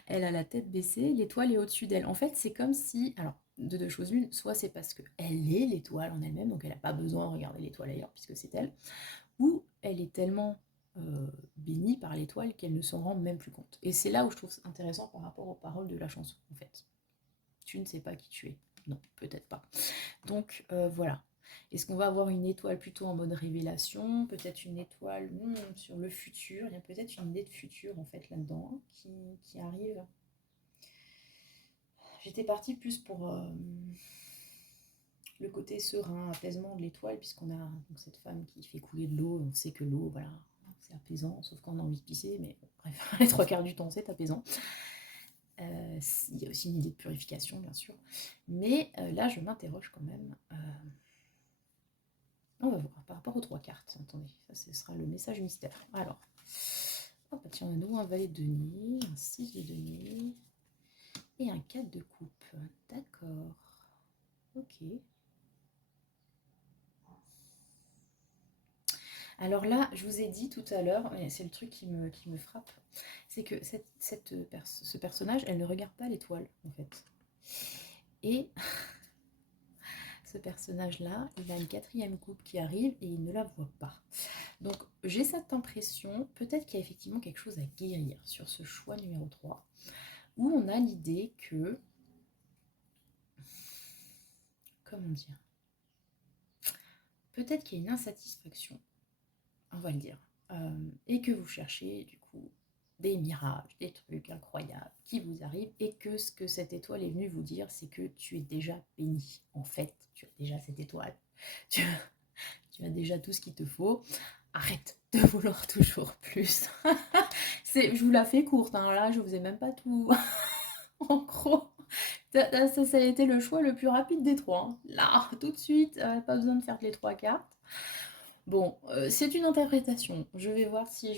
Elle a la tête baissée, l'étoile est au-dessus d'elle. En fait, c'est comme si... Alors, de deux choses l'une, soit c'est parce qu'elle est l'étoile en elle-même, donc elle n'a pas besoin de regarder l'étoile ailleurs, puisque c'est elle, ou elle est tellement bénie par l'étoile qu'elle ne s'en rend même plus compte. Et c'est là où je trouve ça intéressant par rapport aux paroles de la chanson, en fait. Tu ne sais pas qui tu es. Non, peut-être pas. Donc voilà. Est-ce qu'on va avoir une étoile plutôt en mode révélation, peut-être une étoile sur le futur? Il y a peut-être une idée de futur en fait là-dedans qui arrive. J'étais partie plus pour le côté serein, apaisement de l'étoile, puisqu'on a donc cette femme qui fait couler de l'eau. On sait que l'eau, voilà, c'est apaisant, sauf quand on a envie de pisser, mais bon, bref, les 3 quarts du temps, c'est apaisant. Il y a aussi une idée de purification, bien sûr. Mais là, je m'interroge quand même. On va voir par rapport aux 3 cartes. Attendez, ça ce sera le message mystère. Alors, hop, tiens, on a nouveau un valet de denier, un 6 de denier et un 4 de coupe. D'accord. Ok. Alors là, je vous ai dit tout à l'heure, mais c'est le truc qui me frappe, c'est que ce personnage, elle ne regarde pas l'étoile, en fait. Et ce personnage-là, il a une 4e coupe qui arrive et il ne la voit pas. Donc j'ai cette impression, peut-être qu'il y a effectivement quelque chose à guérir sur ce choix numéro 3, où on a l'idée que, comment dire, peut-être qu'il y a une insatisfaction, on va le dire, et que vous cherchez du coup des mirages, des trucs incroyables qui vous arrivent, et que ce que cette étoile est venue vous dire, c'est que tu es déjà béni. En fait, tu as déjà cette étoile. Tu, tu as déjà tout ce qu'il te faut. Arrête de vouloir toujours plus. Je vous la fais courte, hein, là, je vous ai même pas tout... en gros, ça a été le choix le plus rapide des 3. Hein. Là, tout de suite, pas besoin de faire les 3 cartes. Bon, c'est une interprétation. Je vais voir si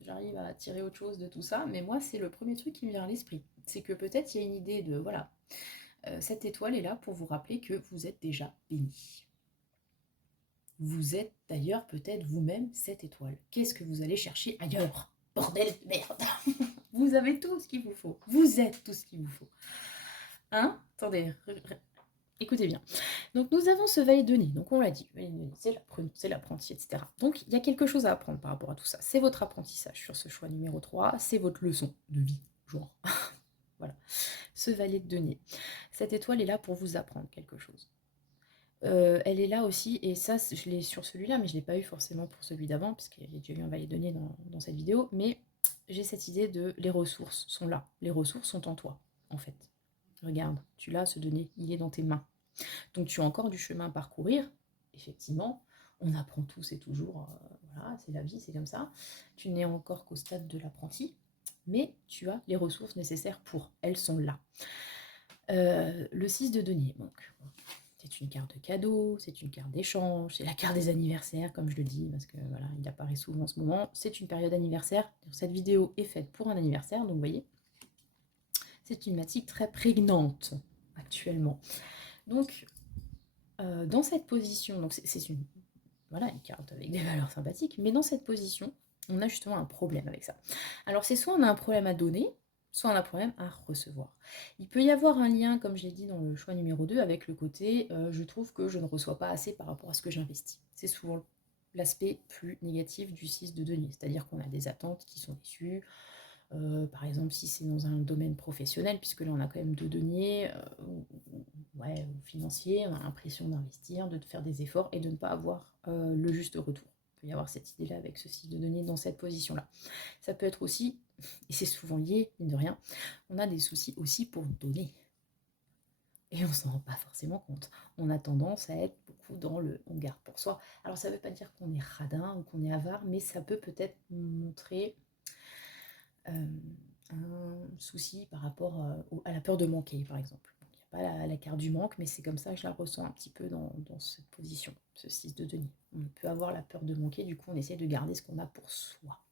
j'arrive à tirer autre chose de tout ça, mais moi, c'est le premier truc qui me vient à l'esprit. C'est que peut-être il y a une idée de, voilà, cette étoile est là pour vous rappeler que vous êtes déjà béni. Vous êtes d'ailleurs peut-être vous-même cette étoile. Qu'est-ce que vous allez chercher ailleurs? Bordel de merde. Vous avez tout ce qu'il vous faut. Vous êtes tout ce qu'il vous faut. Hein? Attendez, écoutez bien. Donc nous avons ce valet de nez, donc on l'a dit, c'est l'apprenti, etc. Donc il y a quelque chose à apprendre par rapport à tout ça. C'est votre apprentissage sur ce choix numéro 3, c'est votre leçon de vie, genre. Voilà. Ce valet de nez. Cette étoile est là pour vous apprendre quelque chose. Elle est là aussi, et ça, je l'ai sur celui-là, mais je ne l'ai pas eu forcément pour celui d'avant, parce qu'il y a déjà eu un valet de nez dans cette vidéo, mais j'ai cette idée de les ressources sont là. Les ressources sont en toi, en fait. Regarde, tu l'as, ce denier, il est dans tes mains. Donc tu as encore du chemin à parcourir, effectivement. On apprend tous et toujours, voilà, c'est la vie, c'est comme ça. Tu n'es encore qu'au stade de l'apprenti, mais tu as les ressources nécessaires pour. Elles sont là. Le 6 de denier, donc c'est une carte de cadeau, c'est une carte d'échange, c'est la carte des anniversaires, comme je le dis, parce que voilà, il apparaît souvent en ce moment. C'est une période anniversaire. Cette vidéo est faite pour un anniversaire, donc vous voyez, c'est une thématique très prégnante actuellement. Donc, dans cette position, donc c'est une, voilà, une carte avec des valeurs sympathiques, mais dans cette position, on a justement un problème avec ça. Alors, c'est soit on a un problème à donner, soit on a un problème à recevoir. Il peut y avoir un lien, comme je l'ai dit dans le choix numéro 2, avec le côté je trouve que je ne reçois pas assez par rapport à ce que j'investis. C'est souvent l'aspect plus négatif du 6 de denier, c'est-à-dire qu'on a des attentes qui sont déçues. Par exemple, si c'est dans un domaine professionnel, puisque là on a quand même 2 deniers, ouais, financier, on a l'impression d'investir, de faire des efforts et de ne pas avoir le juste retour. Il peut y avoir cette idée-là avec ce 6 de denier dans cette position-là. Ça peut être aussi, et c'est souvent lié, mine de rien, on a des soucis aussi pour donner. Et on s'en rend pas forcément compte. On a tendance à être beaucoup dans le on garde pour soi. Alors ça ne veut pas dire qu'on est radin ou qu'on est avare, mais ça peut peut-être montrer un souci par rapport à la peur de manquer, par exemple. Il n'y a pas la carte du manque, mais c'est comme ça que je la ressens un petit peu dans cette position, ce 6 de denier. On peut avoir la peur de manquer, du coup on essaie de garder ce qu'on a pour soi.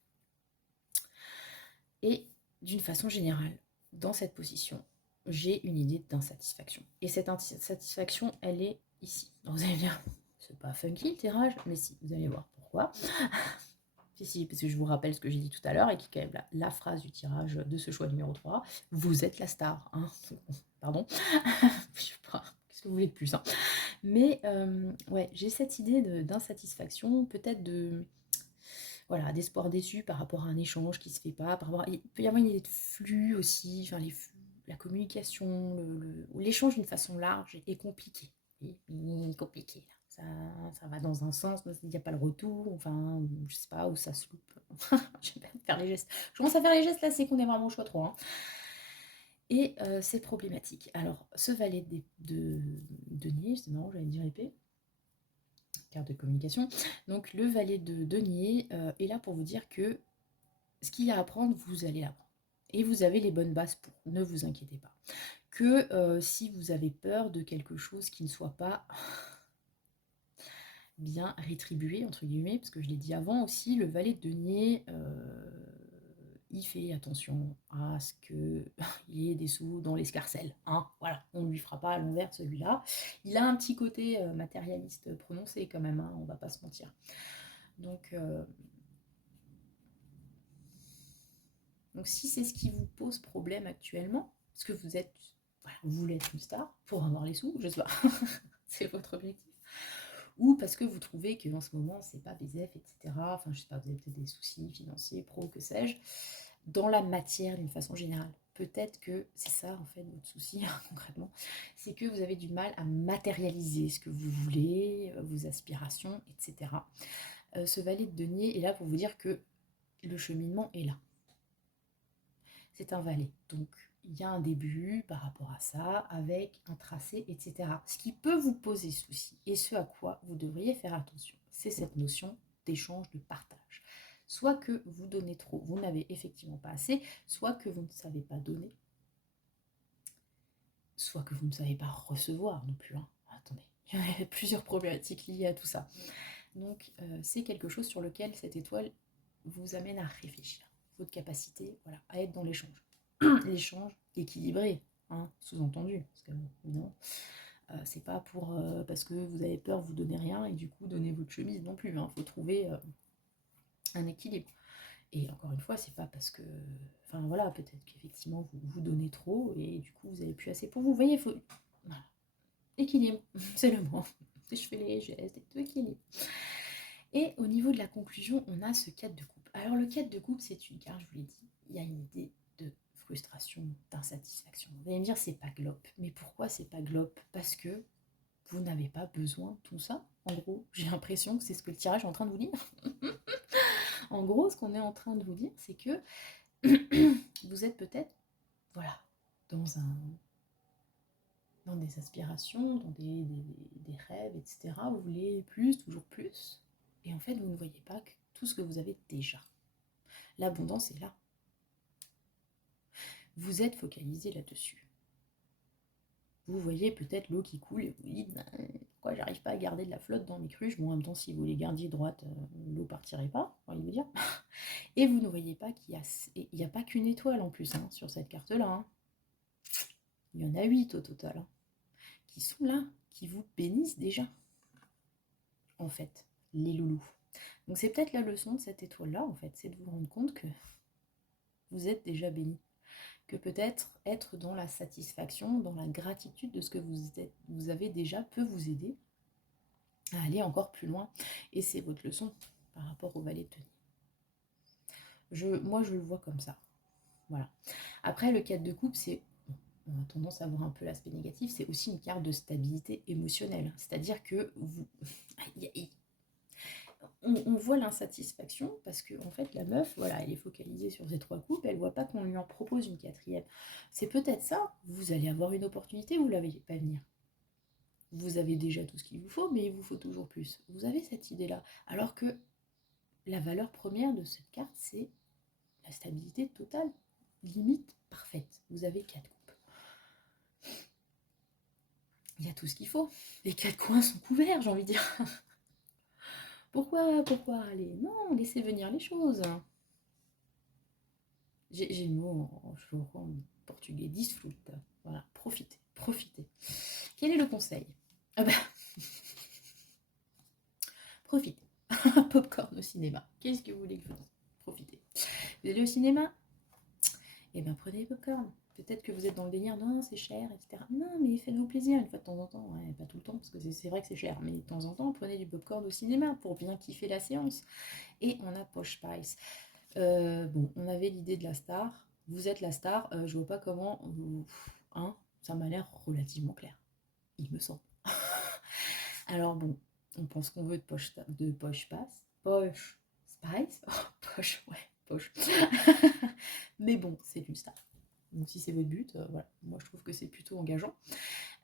Et d'une façon générale, dans cette position, j'ai une idée d'insatisfaction. Et cette insatisfaction, elle est ici. Donc vous allez me dire, c'est pas funky le tirage, mais si, vous allez voir pourquoi. Si, parce que je vous rappelle ce que j'ai dit tout à l'heure, et qui est quand même la phrase du tirage de ce choix numéro 3. Vous êtes la star. Hein. Pardon. Je sais pas, qu'est-ce que vous voulez de plus, hein. Mais ouais, j'ai cette idée d'insatisfaction, peut-être de... Voilà, d'espoir déçu par rapport à un échange qui se fait pas, il peut y avoir une idée de flux aussi, enfin la communication, l'échange d'une façon large est compliqué. Compliqué, là. Ça va dans un sens, mais il n'y a pas le retour, enfin, je sais pas, où ça se loupe. Je vais pas faire les gestes. Je commence à faire les gestes là, c'est qu'on est vraiment au choix 3. Hein. Et c'est problématique. Alors, ce valet de denier, c'est marrant, j'allais dire épée, carte de communication. Donc, le valet de denier est là pour vous dire que ce qu'il y a à apprendre, vous allez l'apprendre. Et vous avez les bonnes bases pour, ne vous inquiétez pas. Que si vous avez peur de quelque chose qui ne soit pas bien rétribué, entre guillemets, parce que je l'ai dit avant aussi, le valet de denier, il fait attention à ce qu'il y ait des sous dans l'escarcelle. Hein, voilà, on ne lui fera pas à l'envers celui-là. Il a un petit côté matérialiste prononcé quand même, hein, on va pas se mentir. Donc si c'est ce qui vous pose problème actuellement, parce que vous voulez être une star pour avoir les sous, je sais pas, c'est votre objectif, ou parce que vous trouvez qu'en ce moment c'est pas BZF, etc. Enfin, je sais pas, vous avez peut-être des soucis financiers, pro, que sais-je, dans la matière d'une façon générale. Peut-être que c'est ça en fait votre souci concrètement, c'est que vous avez du mal à matérialiser ce que vous voulez, vos aspirations, etc. Ce valet de denier est là pour vous dire que le cheminement est là. C'est un valet, donc il y a un début par rapport à ça, avec un tracé, etc. Ce qui peut vous poser souci, et ce à quoi vous devriez faire attention, c'est cette notion d'échange, de partage. Soit que vous donnez trop, vous n'avez effectivement pas assez, soit que vous ne savez pas donner, soit que vous ne savez pas recevoir non plus. Hein. Attendez, il y a plusieurs problématiques liées à tout ça. Donc c'est quelque chose sur lequel cette étoile vous amène à réfléchir. Votre capacité, voilà, à être dans l'échange. L'échange équilibré, hein, sous-entendu, parce que évidemment, c'est pas pour parce que vous avez peur, vous donnez rien et du coup donnez votre chemise non plus. Hein, faut trouver un équilibre. Et encore une fois, c'est pas parce que, enfin voilà, peut-être qu'effectivement vous donnez trop et du coup vous avez plus assez pour vous. Vous voyez, faut voilà. Équilibre, c'est le mot. Je fais les gestes et tout équilibre. Et au niveau de la conclusion, on a ce 4 de coupe. Alors le 4 de coupe, c'est une carte, je vous l'ai dit, il y a une idée de frustration, d'insatisfaction. Vous allez me dire, c'est pas glop. Mais pourquoi c'est pas glop? Parce que vous n'avez pas besoin de tout ça. En gros, j'ai l'impression que c'est ce que le tirage est en train de vous dire. En gros, ce qu'on est en train de vous dire, c'est que vous êtes peut-être, voilà, dans des aspirations, dans des rêves, etc. Vous voulez plus, toujours plus. Et en fait, vous ne voyez pas que tout ce que vous avez déjà. L'abondance est là. Vous êtes focalisé là-dessus. Vous voyez peut-être l'eau qui coule et vous dites pourquoi j'arrive pas à garder de la flotte dans mes cruches. Bon, en même temps, si vous les gardiez droite, l'eau partirait pas, j'ai envie de vous dire. Et vous ne voyez pas qu'il y a pas qu'une étoile en plus hein, sur cette carte-là. Hein. Il y en a 8 au total. Hein, qui sont là, qui vous bénissent déjà. En fait, les loulous. Donc c'est peut-être la leçon de cette étoile-là, en fait, c'est de vous rendre compte que vous êtes déjà béni. Que peut-être être dans la satisfaction, dans la gratitude de ce que vous avez déjà peut vous aider à aller encore plus loin. Et c'est votre leçon par rapport au valet de denier. Moi, je le vois comme ça. Voilà. Après, le 4 de coupe, on a tendance à voir un peu l'aspect négatif, c'est aussi une carte de stabilité émotionnelle. C'est-à-dire que on voit l'insatisfaction parce que en fait la meuf, voilà, elle est focalisée sur ces 3 coupes, elle voit pas qu'on lui en propose une 4e. C'est peut-être ça, vous allez avoir une opportunité, vous ne la voyez pas venir. Vous avez déjà tout ce qu'il vous faut, mais il vous faut toujours plus. Vous avez cette idée-là. Alors que la valeur première de cette carte, c'est la stabilité totale, limite parfaite. Vous avez 4 coupes. Il y a tout ce qu'il faut. Les 4 coins sont couverts, j'ai envie de dire. Pourquoi aller? Non, laissez venir les choses. J'ai le mot en portugais, disfruta. Voilà, profitez, profitez. Quel est le conseil? Ah bah, profitez. Popcorn au cinéma. Qu'est-ce que vous voulez que je vous dise? Profitez. Vous allez au cinéma? Eh bien, prenez les popcorn. Peut-être que vous êtes dans le délire, non, c'est cher, etc. Non, mais faites-vous plaisir une fois de temps en temps. Ouais, pas tout le temps, parce que c'est vrai que c'est cher, mais de temps en temps, prenez du popcorn au cinéma pour bien kiffer la séance. Et on a Posh Spice. Bon, on avait l'idée de la star. Vous êtes la star. Je vois pas comment vous... Hein, ça m'a l'air relativement clair. Il me semble. Alors bon, on pense qu'on veut de Posh Spice. Posh Spice. Oh, Posh, ouais, Posh. Mais bon, c'est une star. Donc si c'est votre but, voilà. Moi je trouve que c'est plutôt engageant.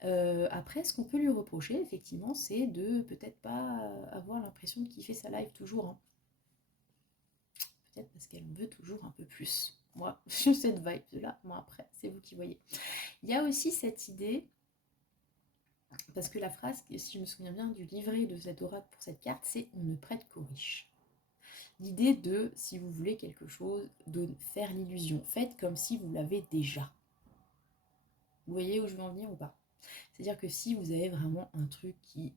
Après, ce qu'on peut lui reprocher, effectivement, c'est de peut-être pas avoir l'impression de kiffer sa life toujours, hein. Peut-être parce qu'elle en veut toujours un peu plus. Moi, je cette vibe-là. Moi, après, c'est vous qui voyez. Il y a aussi cette idée, parce que la phrase, si je me souviens bien du livret de cet oracle pour cette carte, c'est « on ne prête qu'aux riches ». L'idée de, si vous voulez quelque chose, de faire l'illusion. Faites comme si vous l'avez déjà. Vous voyez où je veux en venir ou pas? C'est-à-dire que si vous avez vraiment un truc qui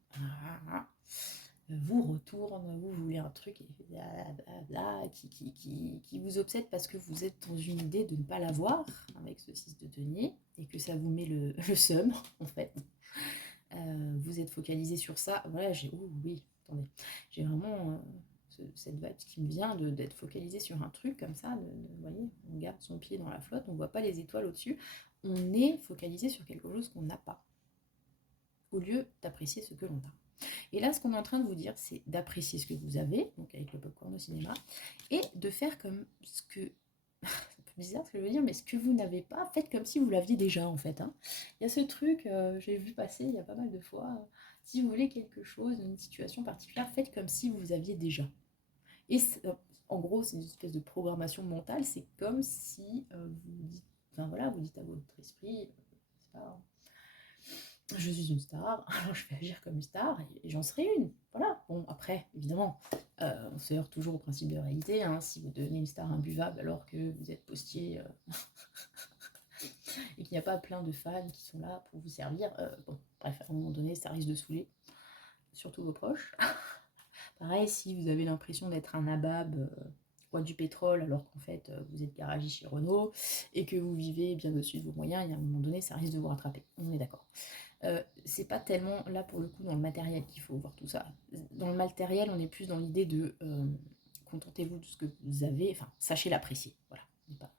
vous retourne, vous voulez un truc qui vous obsède parce que vous êtes dans une idée de ne pas l'avoir avec ce 6 de denier et que ça vous met le seum en fait. Vous êtes focalisé sur ça. Voilà, oui, attendez. J'ai vraiment cette vibe qui me vient d'être focalisé sur un truc comme ça. Vous voyez, on garde son pied dans la flotte, on ne voit pas les étoiles au-dessus. On est focalisé sur quelque chose qu'on n'a pas, au lieu d'apprécier ce que l'on a. Et là, ce qu'on est en train de vous dire, c'est d'apprécier ce que vous avez, donc avec le popcorn au cinéma, et de faire comme ce que... c'est un peu bizarre ce que je veux dire, mais ce que vous n'avez pas, faites comme si vous l'aviez déjà, en fait. Hein. Il y a ce truc, j'ai vu passer il y a pas mal de fois, si vous voulez quelque chose, une situation particulière, faites comme si vous aviez déjà. Et en gros, c'est une espèce de programmation mentale, c'est comme si vous dites, enfin voilà, vous dites à votre esprit, c'est pas... Je suis une star, alors je vais agir comme une star et j'en serai une. Voilà. Bon, après, évidemment, on se heurte toujours au principe de réalité. Hein, si vous devenez une star imbuvable alors que vous êtes postier et qu'il n'y a pas plein de fans qui sont là pour vous servir, bon, bref, à un moment donné, ça risque de saouler, surtout vos proches. Pareil, si vous avez l'impression d'être un nabab, roi du pétrole, alors qu'en fait, vous êtes garagiste chez Renault et que vous vivez bien au-dessus de vos moyens, et à un moment donné, ça risque de vous rattraper. On est d'accord. C'est pas tellement là pour le coup dans le matériel qu'il faut voir tout ça. Dans le matériel, on est plus dans l'idée de contentez-vous de ce que vous avez, enfin, sachez l'apprécier. Voilà. Pas...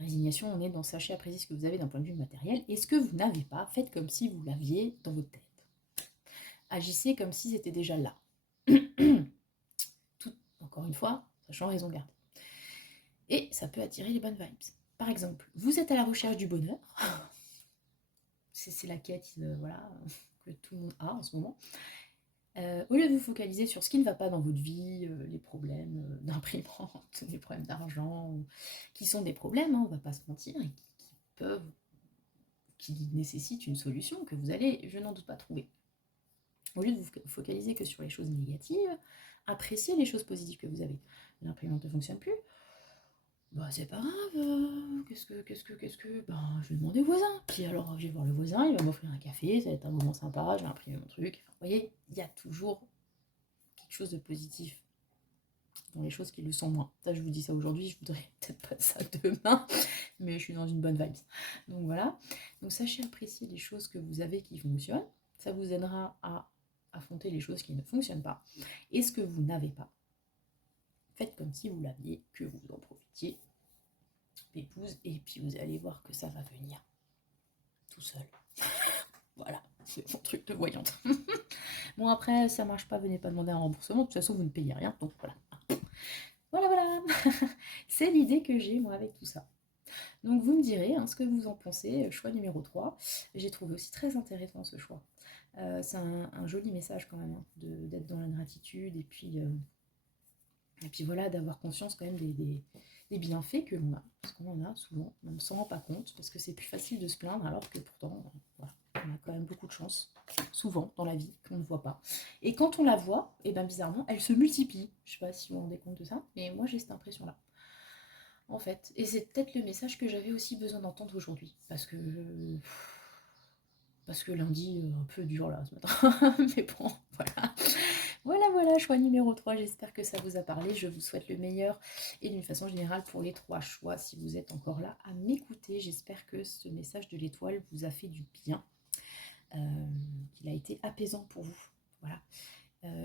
Résignation, on est dans sachez apprécier ce que vous avez d'un point de vue matériel, et ce que vous n'avez pas, faites comme si vous l'aviez dans votre tête. Agissez comme si c'était déjà là. Tout, encore une fois, sachant raison garder. Et ça peut attirer les bonnes vibes. Par exemple, vous êtes à la recherche du bonheur. C'est la quête, voilà, que tout le monde a en ce moment. Au lieu de vous focaliser sur ce qui ne va pas dans votre vie, les problèmes d'imprimante, les problèmes d'argent, qui sont des problèmes, hein, on ne va pas se mentir, et qui nécessitent une solution que vous allez, je n'en doute pas, trouver. Au lieu de vous focaliser que sur les choses négatives, appréciez les choses positives que vous avez. L'imprimante ne fonctionne plus. Bah c'est pas grave, qu'est-ce que... Ben je vais demander au voisin. Puis alors je vais voir le voisin, il va m'offrir un café, ça va être un moment sympa, je vais imprimer mon truc. Enfin, vous voyez, il y a toujours quelque chose de positif dans les choses qui le sont moins. Ça je vous dis ça aujourd'hui, je voudrais peut-être pas ça demain, mais je suis dans une bonne vibe. Donc voilà, donc sachez apprécier les choses que vous avez qui fonctionnent, ça vous aidera à affronter les choses qui ne fonctionnent pas. Et ce que vous n'avez pas, faites comme si vous l'aviez, que vous en profitiez, épouse, et puis vous allez voir que ça va venir tout seul. Voilà, c'est mon truc de voyante. Bon après, ça marche pas, venez pas demander un remboursement, de toute façon vous ne payez rien, donc voilà. Voilà. C'est l'idée que j'ai moi avec tout ça. Donc vous me direz ce que vous en pensez. Choix numéro 3. J'ai trouvé aussi très intéressant ce choix. C'est un joli message quand même, d'être dans la gratitude, et puis voilà, d'avoir conscience quand même des bienfaits que l'on a. Parce qu'on en a souvent, on ne s'en rend pas compte, parce que c'est plus facile de se plaindre, alors que pourtant, voilà, on a quand même beaucoup de chance, souvent dans la vie, qu'on ne voit pas. Et quand on la voit, et bien bizarrement, elle se multiplie. Je ne sais pas si vous vous rendez compte de ça, mais moi j'ai cette impression-là. En fait, et c'est peut-être le message que j'avais aussi besoin d'entendre aujourd'hui, parce que lundi, un peu dur là ce matin, mais bon, voilà. Voilà, choix numéro 3, j'espère que ça vous a parlé. Je vous souhaite le meilleur et d'une façon générale pour les 3 choix, si vous êtes encore là à m'écouter. J'espère que ce message de l'étoile vous a fait du bien, qu'il a été apaisant pour vous. Voilà.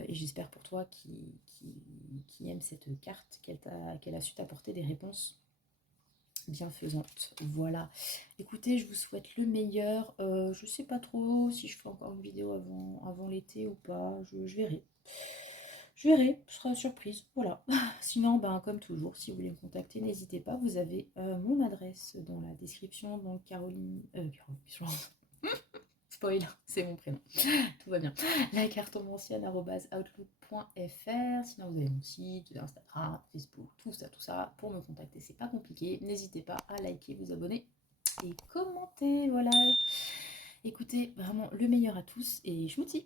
Et j'espère pour toi qui aime cette carte qu'elle a su t'apporter des réponses bienfaisantes. Voilà. Écoutez, je vous souhaite le meilleur. Je sais pas trop si je fais encore une vidéo avant l'été ou pas. Je verrai. Je verrai, ce sera surprise. Voilà. Sinon, ben, comme toujours, si vous voulez me contacter, n'hésitez pas. Vous avez mon adresse dans la description. Donc Caroline. Caroline. Spoil, c'est mon prénom. Tout va bien. La carte ancienne @outlook.fr. Sinon, vous avez mon site, Instagram, Facebook, tout ça. Pour me contacter, c'est pas compliqué. N'hésitez pas à liker, vous abonner et commenter. Voilà. Écoutez, vraiment le meilleur à tous et je vous dis.